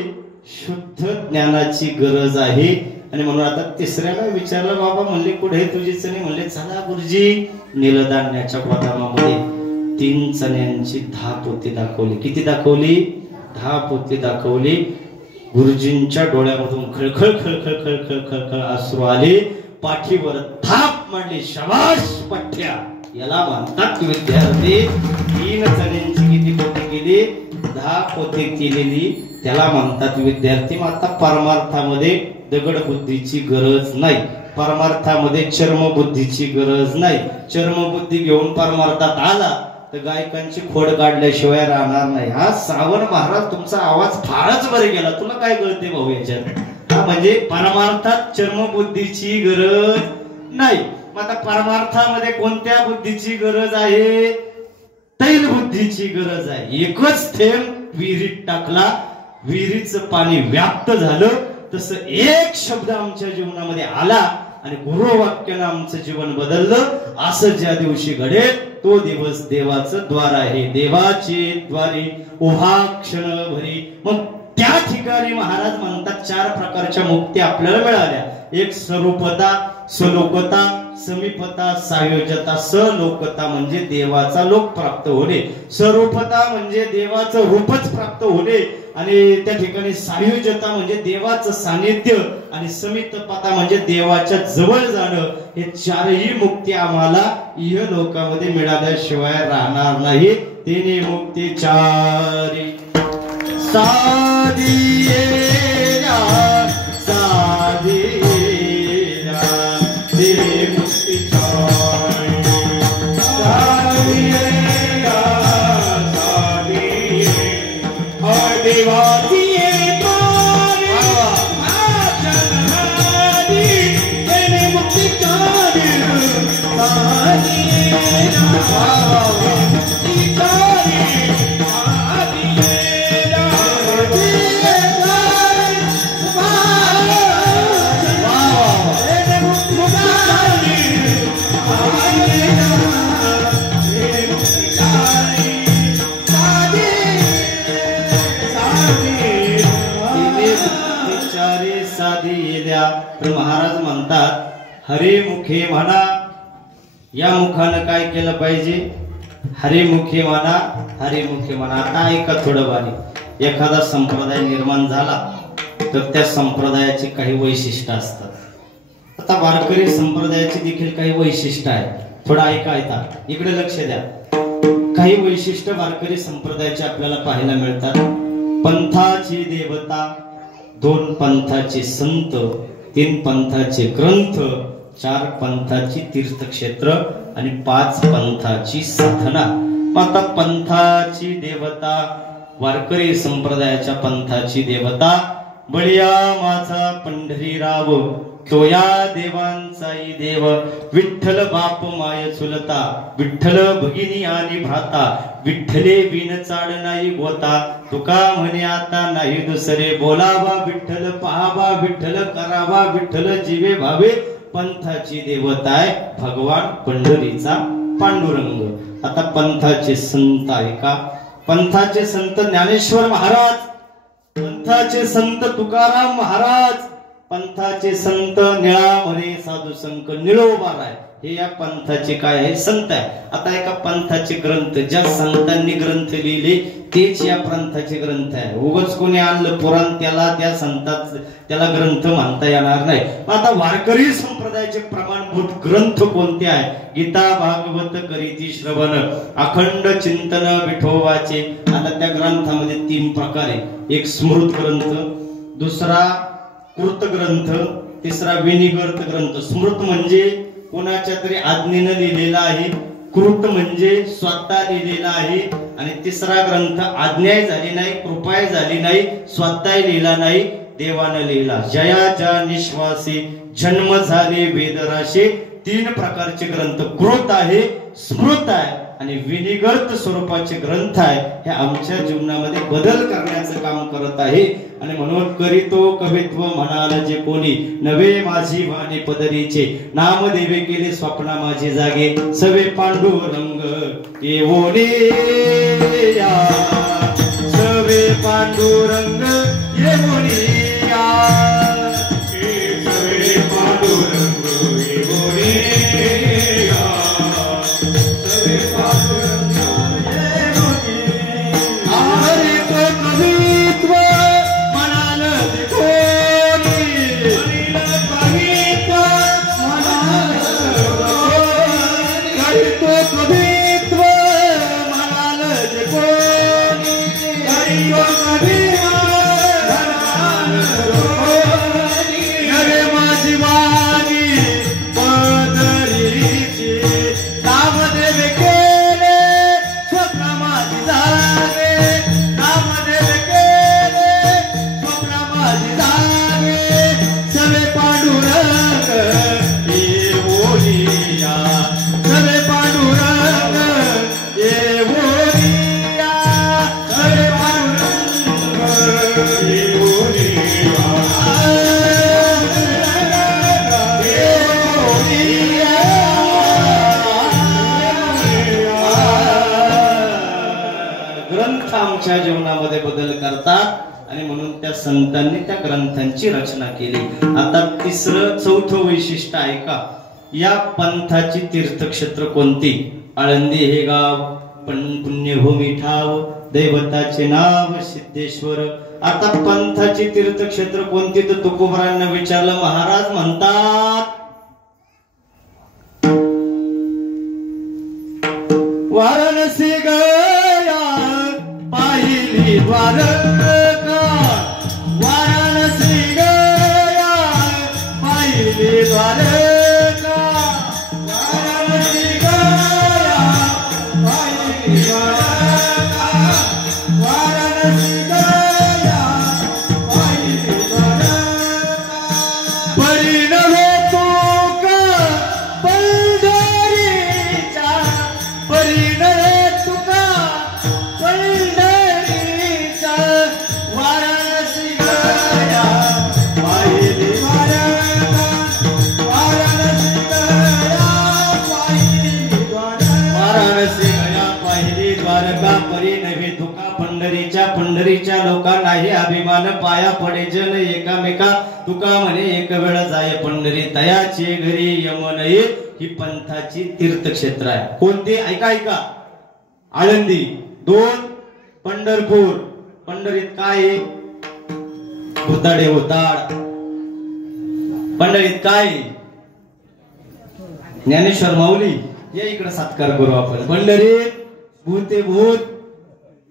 शुद्ध ज्ञानाची गरज आहे. आणि म्हणून आता तिसऱ्याला विचारलं बाबा म्हणले कुठे तुझी चणे? म्हणले चला गुरुजी नीलधान्याच्या गोदामामध्ये 3 चण्यांची 10 पोती दाखवली. किती दाखवली? 10 पोती दाखवली. गुरुजींच्या डोळ्यामधून खळखळ खळखळ खळखळ खळखळ अश्रू आले. पाठीवर थाप मांडली. शाबाश पठ्या याला म्हणतात विद्यार्थी. 3 चण्यांची किती पोती केली? 10 पोती केलेली त्याला म्हणतात विद्यार्थी. मग आता परमार्थामध्ये दगड बुद्धीची गरज नाही. परमार्थामध्ये चर्म बुद्धीची गरज नाही. चर्म बुद्धी घेऊन परमार्थात आला तर गायकांची खोड काढल्याशिवाय राहणार नाही. हा श्रावण महाराज तुमचा आवाज फारच बरे गेला. तुला काय कळते भाऊ याच्यात? हा म्हणजे परमार्थात चर्म बुद्धीची गरज नाही. मग आता परमार्थामध्ये कोणत्या बुद्धीची गरज आहे? तैल बुद्धीची गरज आहे. एकच थेंब विहिरीत टाकला विहिरीचं पाणी व्याप्त झालं. तसं एक शब्द आमच्या जीवनामध्ये आला आणि गुरुवाक्यानं आमचं जीवन बदललं. असं ज्या दिवशी घडेल तो दिवस देवाचं द्वार आहे. देवाचे द्वारे उभा क्षण भरी. मग त्या ठिकाणी महाराज म्हणतात 4 प्रकारच्या मुक्ती आपल्याला मिळाल्या. एक स्वरूपता, सलोकता, समीपता, सायोजता. सलोकता म्हणजे देवाचा लोक प्राप्त होणे. स्वरूपता म्हणजे देवाचं रूपच प्राप्त होणे. आणि त्या ठिकाणी सायुज्यता म्हणजे देवाचं सानिध्य. आणि समीपता म्हणजे देवाच्या जवळ जाणं. हे 4ही मुक्ती आम्हाला इह लोकामध्ये मिळाल्याशिवाय राहणार नाही. तिने मुक्ती 4 साधिया साधिया तिने मुक्ती 4 साधिया साधिया देवाची महाराज म्हणतात हरे मुखे म्हणा. या मुखानं काय केलं पाहिजे? हरे मुखे म्हणा, हरे मुखे म्हणा. आता ऐका थोडं बारीक. एखादा संप्रदाय निर्माण झाला तर त्या संप्रदायाची काही वैशिष्ट्य असतात. आता वारकरी संप्रदायाची देखील काही वैशिष्ट्य आहेत. थोडं ऐका. इकडे लक्ष द्या. काही वैशिष्ट्य वारकरी संप्रदायाचे आपल्याला पाहायला मिळतात. पंथाची देवता, 2 पंथाचे संत, 3 पंथाचे ग्रंथ, 4 पंथाची तीर्थक्षेत्र आणि 5 पंथाची साधना. आता पंथाची देवता, वारकरी संप्रदायाच्या पंथाची देवता बळिया माझा पंढरीराव, तो या देवांचाही देव. विठ्ठल बाप माय चुलता, विठ्ठल भगिनी आणि भ्राता, विठ्ठले बिन चाड नाही गोता. तुका म्हणे आता नाही दुसरे, बोलावा विठ्ठल, पाहावा विठ्ठल, करावा विठ्ठल, जीवे भावे. पंथाची देवता आहे भगवान पंढरीचा पांडुरंग. आता पंथाचे संत आहे का? पंथाचे संत ज्ञानेश्वर महाराज, पंथाचे संत तुकाराम महाराज, पंथाचे संत निळा म्हणे साधू संत निळोबाराय. हे या पंथाचे काय आहे, संत आहे. आता एका पंथाचे ग्रंथ ज्या संतांनी ग्रंथ लिहिले तेच या पंथाचे ग्रंथ आहे. उगाच कोणी आणलं पुराण त्याला त्या संतात त्याला ग्रंथ म्हणता येणार नाही. आता वारकरी संप्रदायाचे प्रमाणभूत ग्रंथ कोणते आहे? गीता भागवत करीती श्रवण, अखंड चिंतन विठोबाचे. आता त्या ग्रंथामध्ये 3 प्रकार आहे. एक स्मृत ग्रंथ, दुसरा कृत ग्रंथ, तिसरा विनिगर्त ग्रंथ. स्मृत म्हणजे कोणाच्या तरी आज्ञेनं लिहिलेला आहे, कृत म्हणजे स्वतः लिहिलेला आहे, आणि तिसरा ग्रंथ आज्ञा झाली नाही, कृपा झाली नाही, स्वतः लिहिला नाही, देवानं लिहिला. जयाच्या निश्वासी जन्म झाले वेदराशे. 3 प्रकारचे ग्रंथ कृत आहे, स्मृत आहे आणि विनिगर्त स्वरूपाचे ग्रंथ आहे. हे आमच्या जीवनामध्ये बदल करण्याचं काम करत आहे. आणि म्हणून करीतो कवित्व म्हणाल जे कोणी, नवे माझी वाणी पदरीचे, नामदेवे केले स्वप्ना माझे जागे, सवे पांडुरंग येवोनी या, सवे पांडुरंग येवोनी या, सवे पांडुरंग येवोनी या, सवे पांडुरंग येवोनी. हरी तो कवित्व म्हणाल जे कोणी, कवित्व म्हणाल हरी तो कवित्व म्हणाल जे कोणी, हरी तो कवित्व म्हणाल कोणी, नवे माझी वाणी पदरीची, नामदेव केले स्वप्न माझी जागे, नामदेव केले स्वप्न माझी जागे, सवे पांडुरंग येवोनी या, सवे पांडुरंग येवोनी या, सवे पांडुरंग येवोनी या, येवोनी या. ग्रंथ आमच्या जीवनामध्ये बदल करतात आणि म्हणून त्या संतांनी त्या ग्रंथांची रचना केली. आता चौथं वैशिष्ट्य आहे का, या पंथाची तीर्थक्षेत्र कोणती? आळंदी हे गाव, पुण्यभूमी ठाव, दैवताचे नाव सिद्धेश्वर. आता पंथाची तीर्थक्षेत्र कोणती तर तुकोबरांना विचारलं. महाराज म्हणतात वाराणसी गया पाहिली द्वारका, वाराणसी गया पाहिली द्वारका, वाराणसी गया पाहिली द्वारका, वाराणसी गया पाहिली द्वारका. परी नव्हे तुका पंढरीच्या, परी नव्हे तुका पंढरीच्या, वाराणसी गया पाहिली द्वारका, वाराणसी गया पाहिली द्वारका, वाराणसी गया पाहिली द्वारका. परी नव्हे तुका पंढरीच्या, पंढरीच्या लोकांना हे अभिमान, पाया पडे जन एकामेका, तुका म्हणे एक वेळ जाय पंढरी, तयाचे घरी यमन ये. ही पंथाची तीर्थक्षेत्र आहे. कोणती? ऐका ऐका. आळंदी 2, पंढरपूर. पंढरीत काय आहे? भुताडे होताड. पंढरीत काय? ज्ञानेश्वर माऊली. या इकडे सत्कार करू आपण. पंढरीत भूते भूत,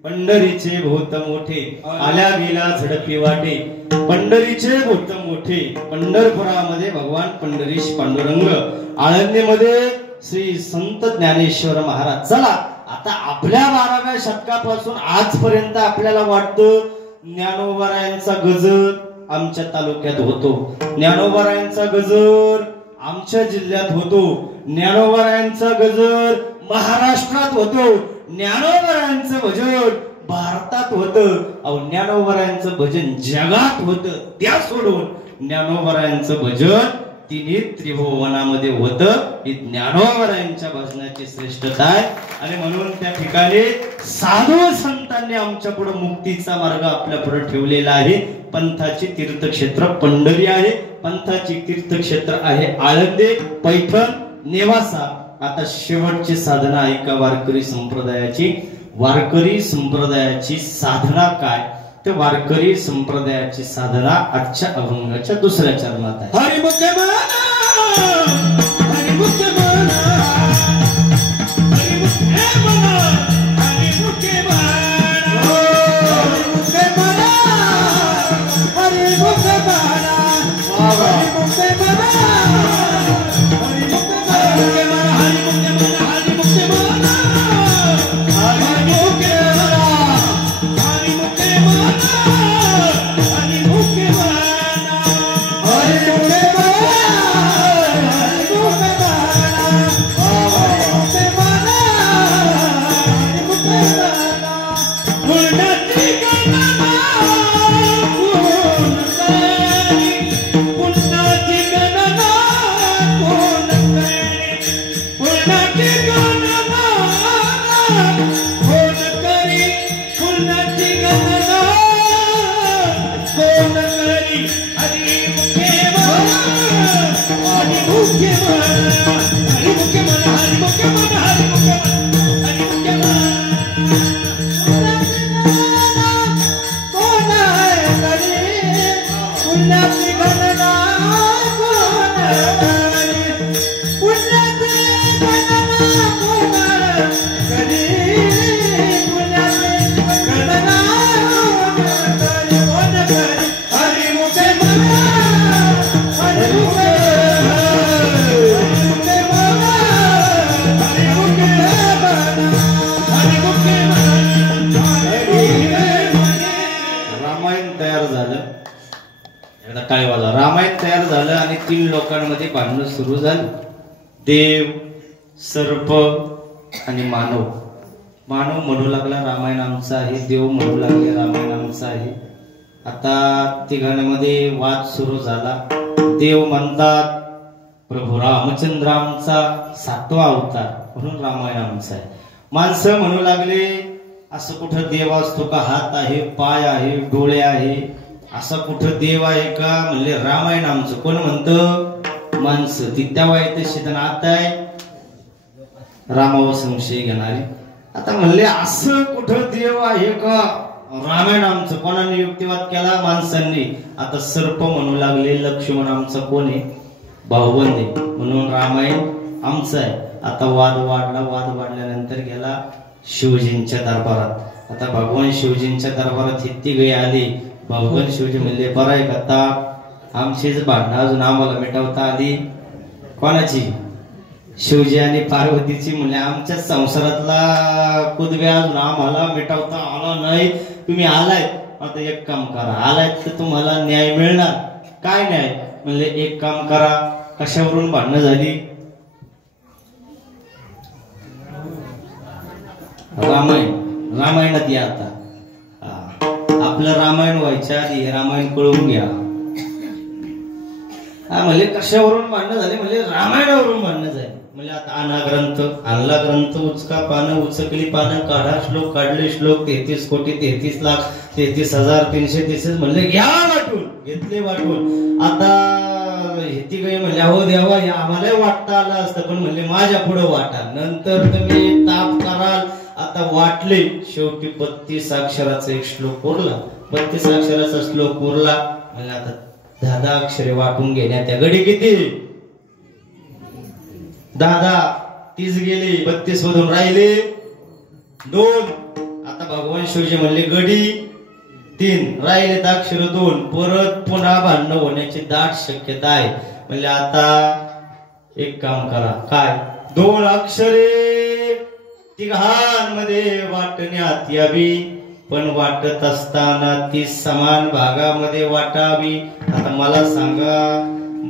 पंढरीचे भूत मोठे, आल्या गेला झडपी वाटे, पंढरीचे भूत मोठे. पंढरपुरामध्ये भगवान पंढरीश पांडुरंग, आळंदीमध्ये श्री संत ज्ञानेश्वर महाराज. चला आता आपल्या 12व्या शतकापासून आजपर्यंत आपल्याला वाटतं ज्ञानोबारायांचा गजर आमच्या तालुक्यात होतो, ज्ञानोबारायांचा गजर आमच्या जिल्ह्यात होतो, ज्ञानोबारायांचा गजर महाराष्ट्रात होतो, ज्ञानोबारायांचं भजन भारतात होतं. अहो ज्ञानोबारायांचं भजन जगात होतं. त्या सोडून ज्ञानोबारायांचं भजन तिन्ही त्रिभुवनामध्ये होतं. ही ज्ञानोबारायांच्या भजनाची श्रेष्ठता आहे. आणि म्हणून त्या ठिकाणी साधू संतांनी आमच्या पुढे मुक्तीचा मार्ग आपल्या पुढे ठेवलेला आहे. पंथाची तीर्थक्षेत्र पंढरी आहे, पंथाची तीर्थक्षेत्र आहे आळंदी, पैठण, नेवासा. आता शेवटची साधना ऐका वारकरी संप्रदायाची. वारकरी संप्रदायाची साधना काय, तर वारकरी संप्रदायाची साधना आजच्या अभंगाच्या दुसऱ्या चरणात आहे. हरिमुखे म्हणा, हरिमुखे म्हणा, हरिमुखे म्हणा, हरिमुखे म्हणा, हरिमुखे म्हणा, हरिमुखे म्हणा, हरिमुखे म्हणा, हरिमुखे म्हणा, हरिमुखे म्हणा, हरिमुखे म्हणा, हरिमुखे रामायण तयार झालं आणि 3 लोकांमध्ये भांडणं सुरू झाली. देव, सर्प आणि मानव. मानव म्हणू लागला रामायण आमचा आहे, देव म्हणू लागले रामायण आमचा आहे. आता तिघांमध्ये वाद सुरू झाला. देव म्हणतात प्रभू रामचंद्र आमचा 7वा अवतार म्हणून रामायण आमचा आहे. माणसं म्हणू लागले असं कुठं देव असतो का, हात आहे, पाय आहे, डोळे आहे, असा कुठं देव आहे का. म्हणले रामायण आमचं. कोण म्हणतं, माणसं. ती तेव्हा येते शिदन आता आहे रामावर संशय घेणारे. आता म्हणले असं कुठं देव आहे का, रामायण आमचं. कोणाने युक्तिवाद केला, माणसांनी. आता सर्प म्हणू लागले लक्ष्मण आमचा कोण आहे, भाऊबंद आहे म्हणून रामायण आमचं आहे. आता वाद वाढला. वाद वाढल्यानंतर गेला शिवजींच्या दरबारात. आता भगवान शिवजींच्या दरबारात ही तिघे आली. भगवान शिवजी म्हणले बरं आहे का, आता आमचीच भांडणं अजून आम्हाला मिटवता आली. कोणाची, शिवजी आणि पार्वतीची. म्हणले आमच्या संसारातला कुदबे अजून आम्हाला मिटवता आला नाही. तुम्ही आलाय, आता एक काम करा, आलायत तर तुम्हाला न्याय मिळणार. काय न्याय, म्हणले एक काम करा. कशावरून भांडणं झाली, रामायणात या. आता आपलं रामायण व्हायच्या आधी रामायण कळून घ्या. म्हणले कशावरून भांडणं झाले, म्हणजे रामायणावरून भांडणं झाले. म्हणजे आता आणा ग्रंथ, आणला ग्रंथ, उचका पानं, उचकली पानं, काढा श्लोक, काढले श्लोक, 33 कोटी 33 लाख 33,333. म्हणले घ्या वाटून. घेतले वाटून. आता ती काही म्हणले हो देवा आम्हाला वाटता आलं असतं, पण म्हणले माझ्या पुढे वाटा, नंतर तुम्ही ताप कराल. आता वाटले. शेवटी 32 अक्षराचा एक श्लोक उरला. 32 अक्षराचा श्लोक उरला. म्हणजे आता 10 अक्षरे वाटून घेण्यात त्या गडी किती, 10 30 गेली. 32 मधून राहिले 2. आता भगवान शिवजी म्हणले गडी 3 राहिले, अक्षर 2. परत पुन्हा भांडणं होण्याची दाट शक्यता आहे. म्हणजे आता एक काम करा, काय 2 अक्षरे तिघांमध्ये वाटण्यात यावी, पण वाटत असताना ती समान भागामध्ये वाटावी. आता मला सांगा,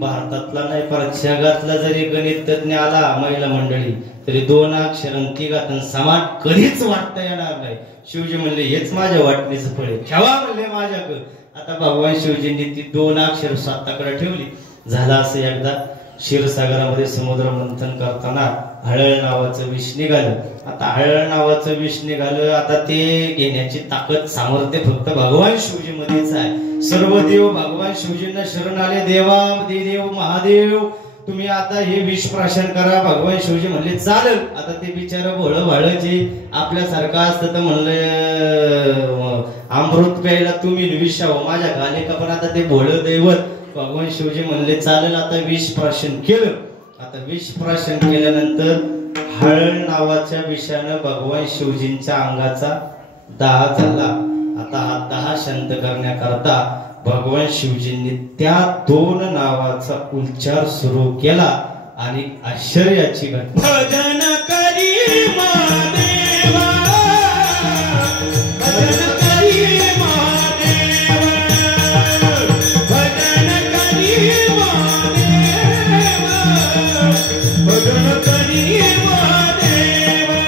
भारतातला नाही पर जगातला जरी गणित तज्ञ आला महिला मंडळी, तरी 2 अक्षर तिघात समान कधीच वाटता येणार नाही. शिवजी म्हणले हेच माझ्या वाटणीचं फळ आहे, ठेवा म्हणले माझ्याकडे. आता भगवान शिवजींनी ती 2 अक्षर स्वतःकडे ठेवली. झाला असं एकदा क्षीरसागरामध्ये समुद्र मंथन करताना हळळ नावाचं विष निघालं. आता हळळ नावाचं विष निघालं. आता ते घेण्याची ताकद सामर्थ्य फक्त भगवान शिवजी मध्येच आहे. सर्व देव भगवान शिवजींना शरण आले. देवा देव महादेव तुम्ही आता हे विष प्राशन करा. भगवान शिवजी म्हणले चालेल. आता ते बिचारा भोळ भाळचे आपल्यासारखं असतं तर म्हणलं अमृत प्यायला तुम्ही विषावं माझ्या घाले का. पण आता ते भोळ दैवत भगवान शिवजी म्हणले चालेल. आता विष प्राशन केलं. आता विष प्राशन केल्यानंतर हळद नावाच्या विषानं भगवान शिवजींच्या अंगाचा दाह झाला. आता हा दाह शांत करण्याकरता भगवान शिवजींनी त्या 2 नावाचा उच्चार सुरू केला आणि आश्चर्याची घटना. भजन करी महादेवा, भजन करी महादेवा, भजन करी महादेवा, भजन करी महादेवा,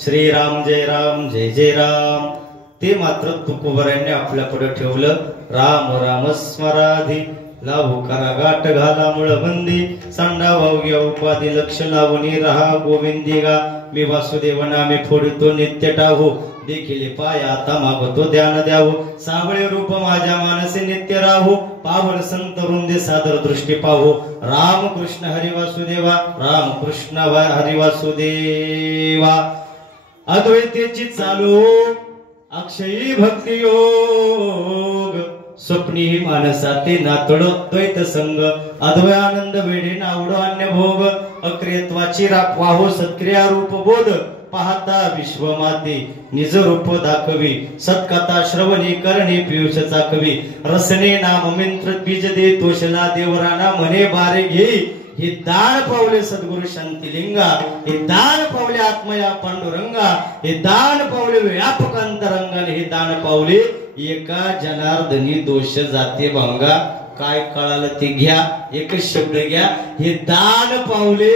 श्रीराम जय राम जय जय राम. ते मात्र तुकोबरायांनी आपल्या पुढे ठेवलं. राम राम स्मराधी लावू करा गाठ घाला मुळ बंदी सांडा वावग्या उपाधी लक्ष लावणी रहा गोविंदी गा. मी वासुदेव नामे फोडतो नित्य टाहो देखील पाय आता मागतो ध्यान द्यावो. सावळे रूप माझ्या मानसे नित्य राहो पावन संत वृंदे सादर दृष्टी पाहो. राम कृष्ण हरी वासुदेवा राम कृष्ण हरी वासुदेवा. अद्वैतेची चालू अक्षयी भक्ती योग स्वप्नी मानसाते नातड द्वैत संग अद्वयानंद वेडे नावड अन्य भोग अक्रियत्वाची वाहो सत्क्रिया रूप बोध पाहता विश्वमाते निज रूप दाखवी सत्कथा श्रवणी करणे पियुष चाकवी रसने नाम मंत्र बीज दे तोषला देवराना मने बारे घे. हे दान पावले सद्गुरु शांतिलिंगा हे दान पावले आत्मया पांडुरंगा हे दान पावले व्यापक अंतरंगाने हे दान पावले एका जनार्दनी दोष जाते भंगा. काय कळालं ते घ्या एकच शब्द घ्या. हे दान पावले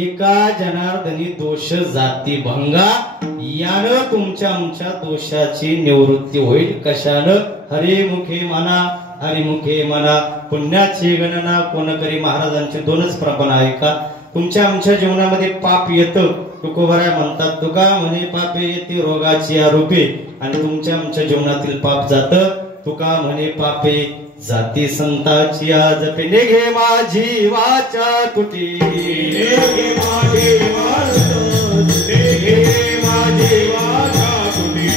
एका जनार्दनी दोष जाती भंगा. यानं तुमच्या आमच्या दोषाची निवृत्ती होईल. कशानं? हरिमुखे म्हणा हरिमुखे म्हणा. पुण्याची गणना कोण करी. महाराजांचे 2च प्रपण आहे का. तुमच्या आमच्या जीवनामध्ये पाप येतं. तुकोबराय म्हणतात तुका म्हणे पापे येते रोगाची आरोपे आणि तुमच्या आमच्या जीवनातील पाप जात. तुका म्हणे पापे जाती संताची आज पे निघे माझी वाचा तुटी निघे माझी वाचा तुटी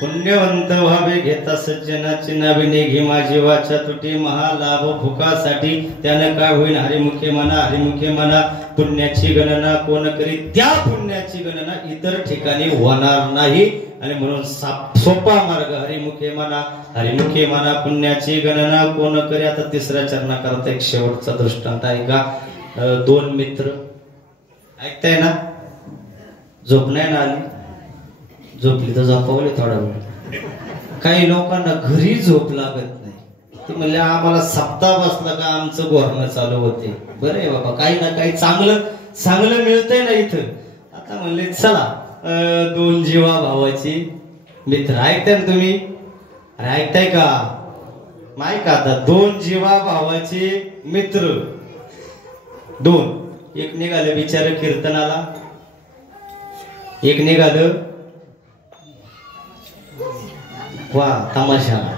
पुण्यवंत व्हावे घेता सज्जनाची नावे निघे माझी वाचा तुटी महालाभ भुकासाठी त्यानं काय होईल. हरिमुखे म्हणा हरिमुखे म्हणा. पुण्याची गणना कोण करी त्या पुण्याची गणना इतर ठिकाणी होणार नाही आणि म्हणून सोपा मार्ग हरिमुखे म्हणा पुण्याची गणना कोण करे. आता तिसऱ्या चरणा करता एक शेवटचा दृष्टांत आहे का. 2 मित्र ऐकताय ना. झोप नाही ना आली, झोपली तर झोपावली थोडा वेळ. काही लोकांना घरी झोप लागत नाही. ते म्हणले आम्हाला सप्ताह बसला का आमचं गोरणं चालू होते. बरं आहे बाबा, काही ना काही चांगलं मिळतंय ना इथं. आता म्हणले चला 2 जीवा भावाची मित्र. ऐकताय ना तुम्ही. अरे ऐकताय का. ऐका आता. 2 जीवा भावाचे मित्र 2. एक निघालं बिचार कीर्तनाला, एक निघालं वा तमाशाला.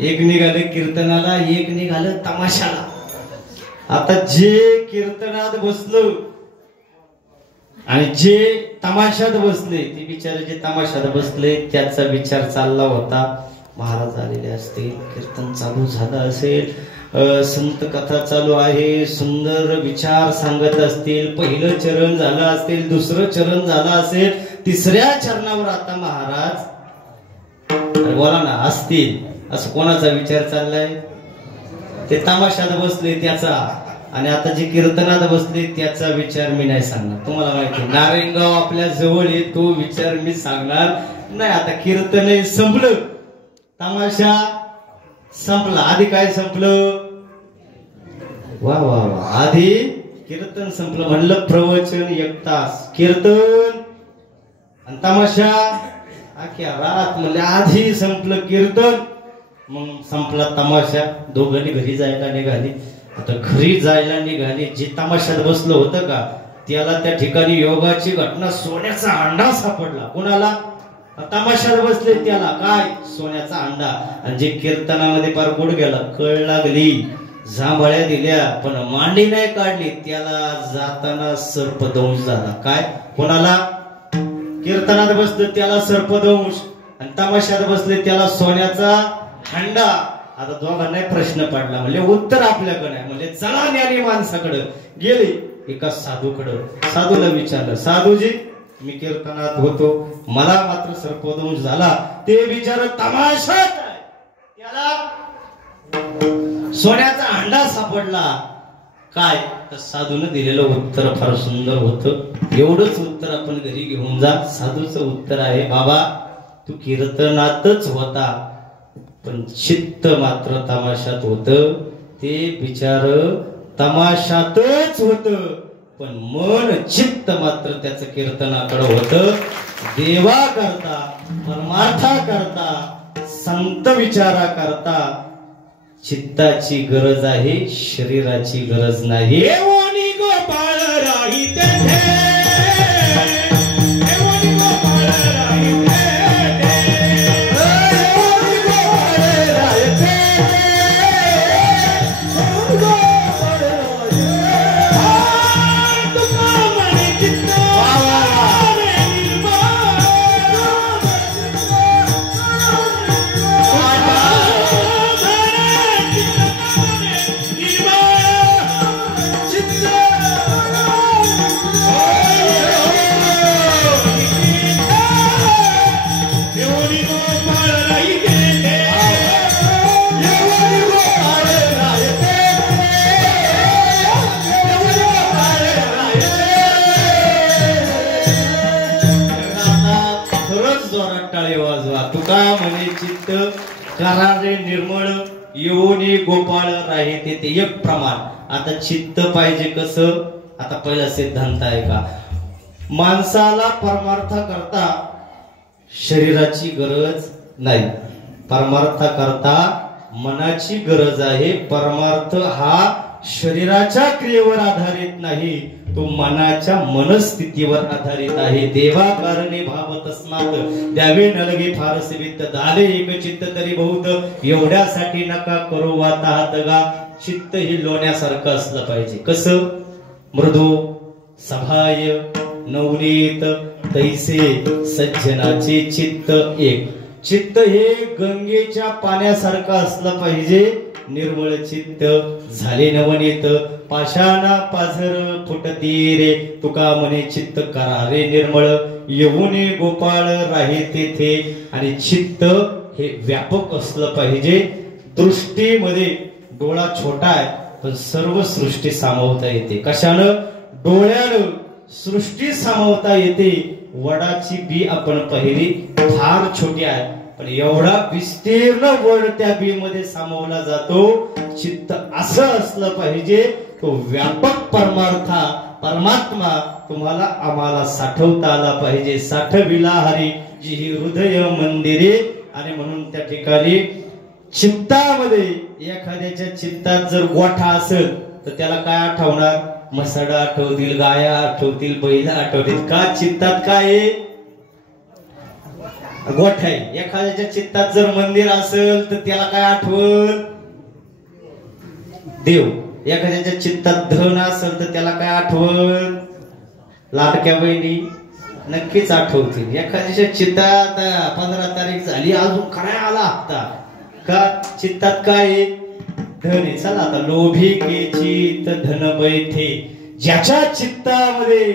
एक निघालं कीर्तनाला, एक निघालं तमाशाला. आता जे कीर्तनात बसलो आणि जे तमाशात बसले, ते बिचारे जे तमाशात बसले त्याचा विचार चालला होता. महाराज आलेले असतील, कीर्तन चालू झालं असेल, संत कथा चालू आहे, सुंदर विचार सांगत असतील, पहिलं चरण झालं असेल, दुसरं चरण झालं असेल, तिसऱ्या चरणावर आता महाराज बोला ना असतील. असं कोणाचा विचार चाललाय. ते तमाशात बसले त्याचा, आणि आता जे कीर्तनात बसले त्याचा विचार मी नाही सांगणार. तुम्हाला माहिती नारायणगाव आपल्या जवळ आहे, तो विचार मी सांगणार नाही. आता कीर्तन संपलं, तमाशा संपला. आधी काय संपलं. वा वा वा. आधी कीर्तन संपलं. म्हणलं प्रवचन 1 तास, कीर्तन आणि तमाशा अख्या रात. म्हणले आधी संपलं कीर्तन, मग संपला तमाशा. दोघांनी घरी जायला निघाली. आता घरी जायला निघाली. जे तमाशात बसलं होतं का त्याला त्या ठिकाणी योगाची घटना सोन्याचा अंडा सापडला. कोणाला. तमाशात बसले त्याला काय सोन्याचा अंडा. आणि जे कीर्तनामध्ये पार गुड गेला, कळ लागली, जांभळ्या दिल्या पण मांडी नाही काढली, त्याला जाताना सर्पदंश झाला. काय कोणाला. कीर्तनात बसले त्याला सर्पदंश, आणि तमाशात बसले त्याला सोन्याचा हंडा. आता दोघांना प्रश्न पडला. म्हणजे उत्तर आपल्याकडे आहे. म्हणजे चला ज्ञानी माणसाकडे गेले. एका साधूकडे. साधूला विचारलं, साधूजी मी कीर्तनात होतो, मला मात्र सर्पदंश झाला. ते विचार तमाशात आहे, त्याला सोन्याचा हंडा सापडला. काय. तर साधूने दिलेलं उत्तर फार सुंदर होतं. एवढंच उत्तर आपण घरी घेऊन जा. साधूचं उत्तर आहे, बाबा तू कीर्तनातच होता पण चित्त मात्र तमाशात होत. ते बिचार तमाशातच होत पण मन चित्त मात्र त्याचं कीर्तनाकडे होत. देवा करता, परमार्था करता, संत विचारा करता चित्ताची गरज आहे, शरीराची गरज नाही. देवानी गोपाळ राहिते, देवानी गोपाळ राहिते, देवानी गोपाळ राहिते, गोपाळ राहिते. तुका म्हणे चित्त तुका म्हणे चित्त करारे निर्मळ येऊनी गोपाळ राहते. ते एक प्रमाण. आता चित्त पाहिजे कसं. आता पहिला सिद्धांत आहे का, माणसाला परमार्थ करता शरीराची गरज नाही, परमार्थ करता मनाची गरज आहे. परमार्थ हा शरीराच्या क्रियेवर आधारित नाही, तो मनाच्या मनस्थितीवर आधारित आहे. देवा कारणे भाव तस्मात द्यावे नलगे फार सेवित झाले एक चित्त तरी बहुत. एवढ्यासाठी नका करू वाता हातगा. चित्त ही लोण्यासारखं असलं पाहिजे. कसं. मृदू सभाय नवनीत तैसे सज्जनाचे चित्त एक. चित्त हे गंगेच्या पाण्यासारखं असलं पाहिजे, निर्मळ चित्त झाले नवनीत पाषाणा पाझर फुटती रे तुका म्हणे चित्त करा रे निर्मळ येऊने गोपाळ राहे तेथे आणि चित्त हे व्यापक असलं पाहिजे दृष्टीमध्ये डोळा छोटा आहे पण सर्व सृष्टी सामावता येते कशानं डोळ्यानं सृष्टी सामावता येते वडाची बी आपण पाहिली फार छोटी आहे पण एवढा विस्तीर्ण वड त्या बी मध्ये सामावला जातो चित्त असं असलं पाहिजे तो व्यापक परमात्मा तुम्हाला आम्हाला साठवता आला पाहिजे साठविला हरी जी ही हृदय मंदिरे आणि म्हणून त्या ठिकाणी चित्तामध्ये एखाद्याच्या चित्तात जर गोठा असेल तर त्याला काय आठवणार मसडा आठवतील गाया आठवतील बैला आठवतील का चित्तात काय गोठा आहे एखाद्याच्या चित्तात जर मंदिर असेल तर त्याला काय आठवल देव एखाद्याच्या चित्तात धन असेल तर त्याला काय आठवल लाडक्या बहिणी नक्कीच आठवतील एखाद्याच्या चित्तात 15 तारीख झाली अजून काय आला हप्ता का चित्तात काय धन चला आता लोभी के चित्त धन बैठे ज्याच्या चित्तामध्ये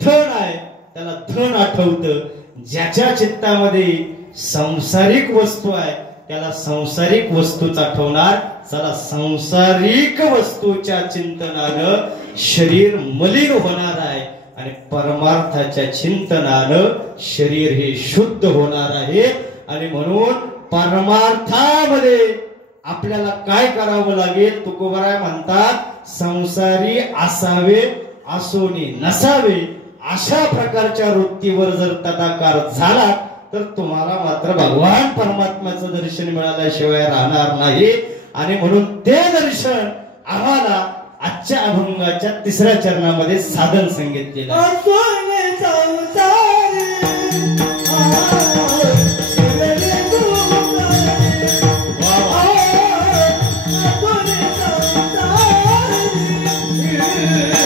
धन आहे त्याला धन आठवतं ज्याच्या चित्तामध्ये सांसारिक वस्तू आहे त्याला सांसारिक वस्तूच आठवणार चला सांसारिक वस्तूच्या चिंतनानं शरीर मलिन होणार आहे आणि परमार्थाच्या चिंतनानं शरीर हे शुद्ध होणार आहे आणि म्हणून परमार्थामध्ये आपल्याला काय करावं लागेल तुकोबराय म्हणतात संसारी असावे असोनी नसावे अशा प्रकारच्या वृत्तीवर जर तदाकार झाला तर तुम्हाला मात्र भगवान परमात्म्याचं दर्शन मिळाल्याशिवाय राहणार नाही आणि म्हणून ते दर्शन आम्हाला आजच्या अभंगाच्या 3ऱ्या चरणामध्ये साधन सांगितलेलं आहे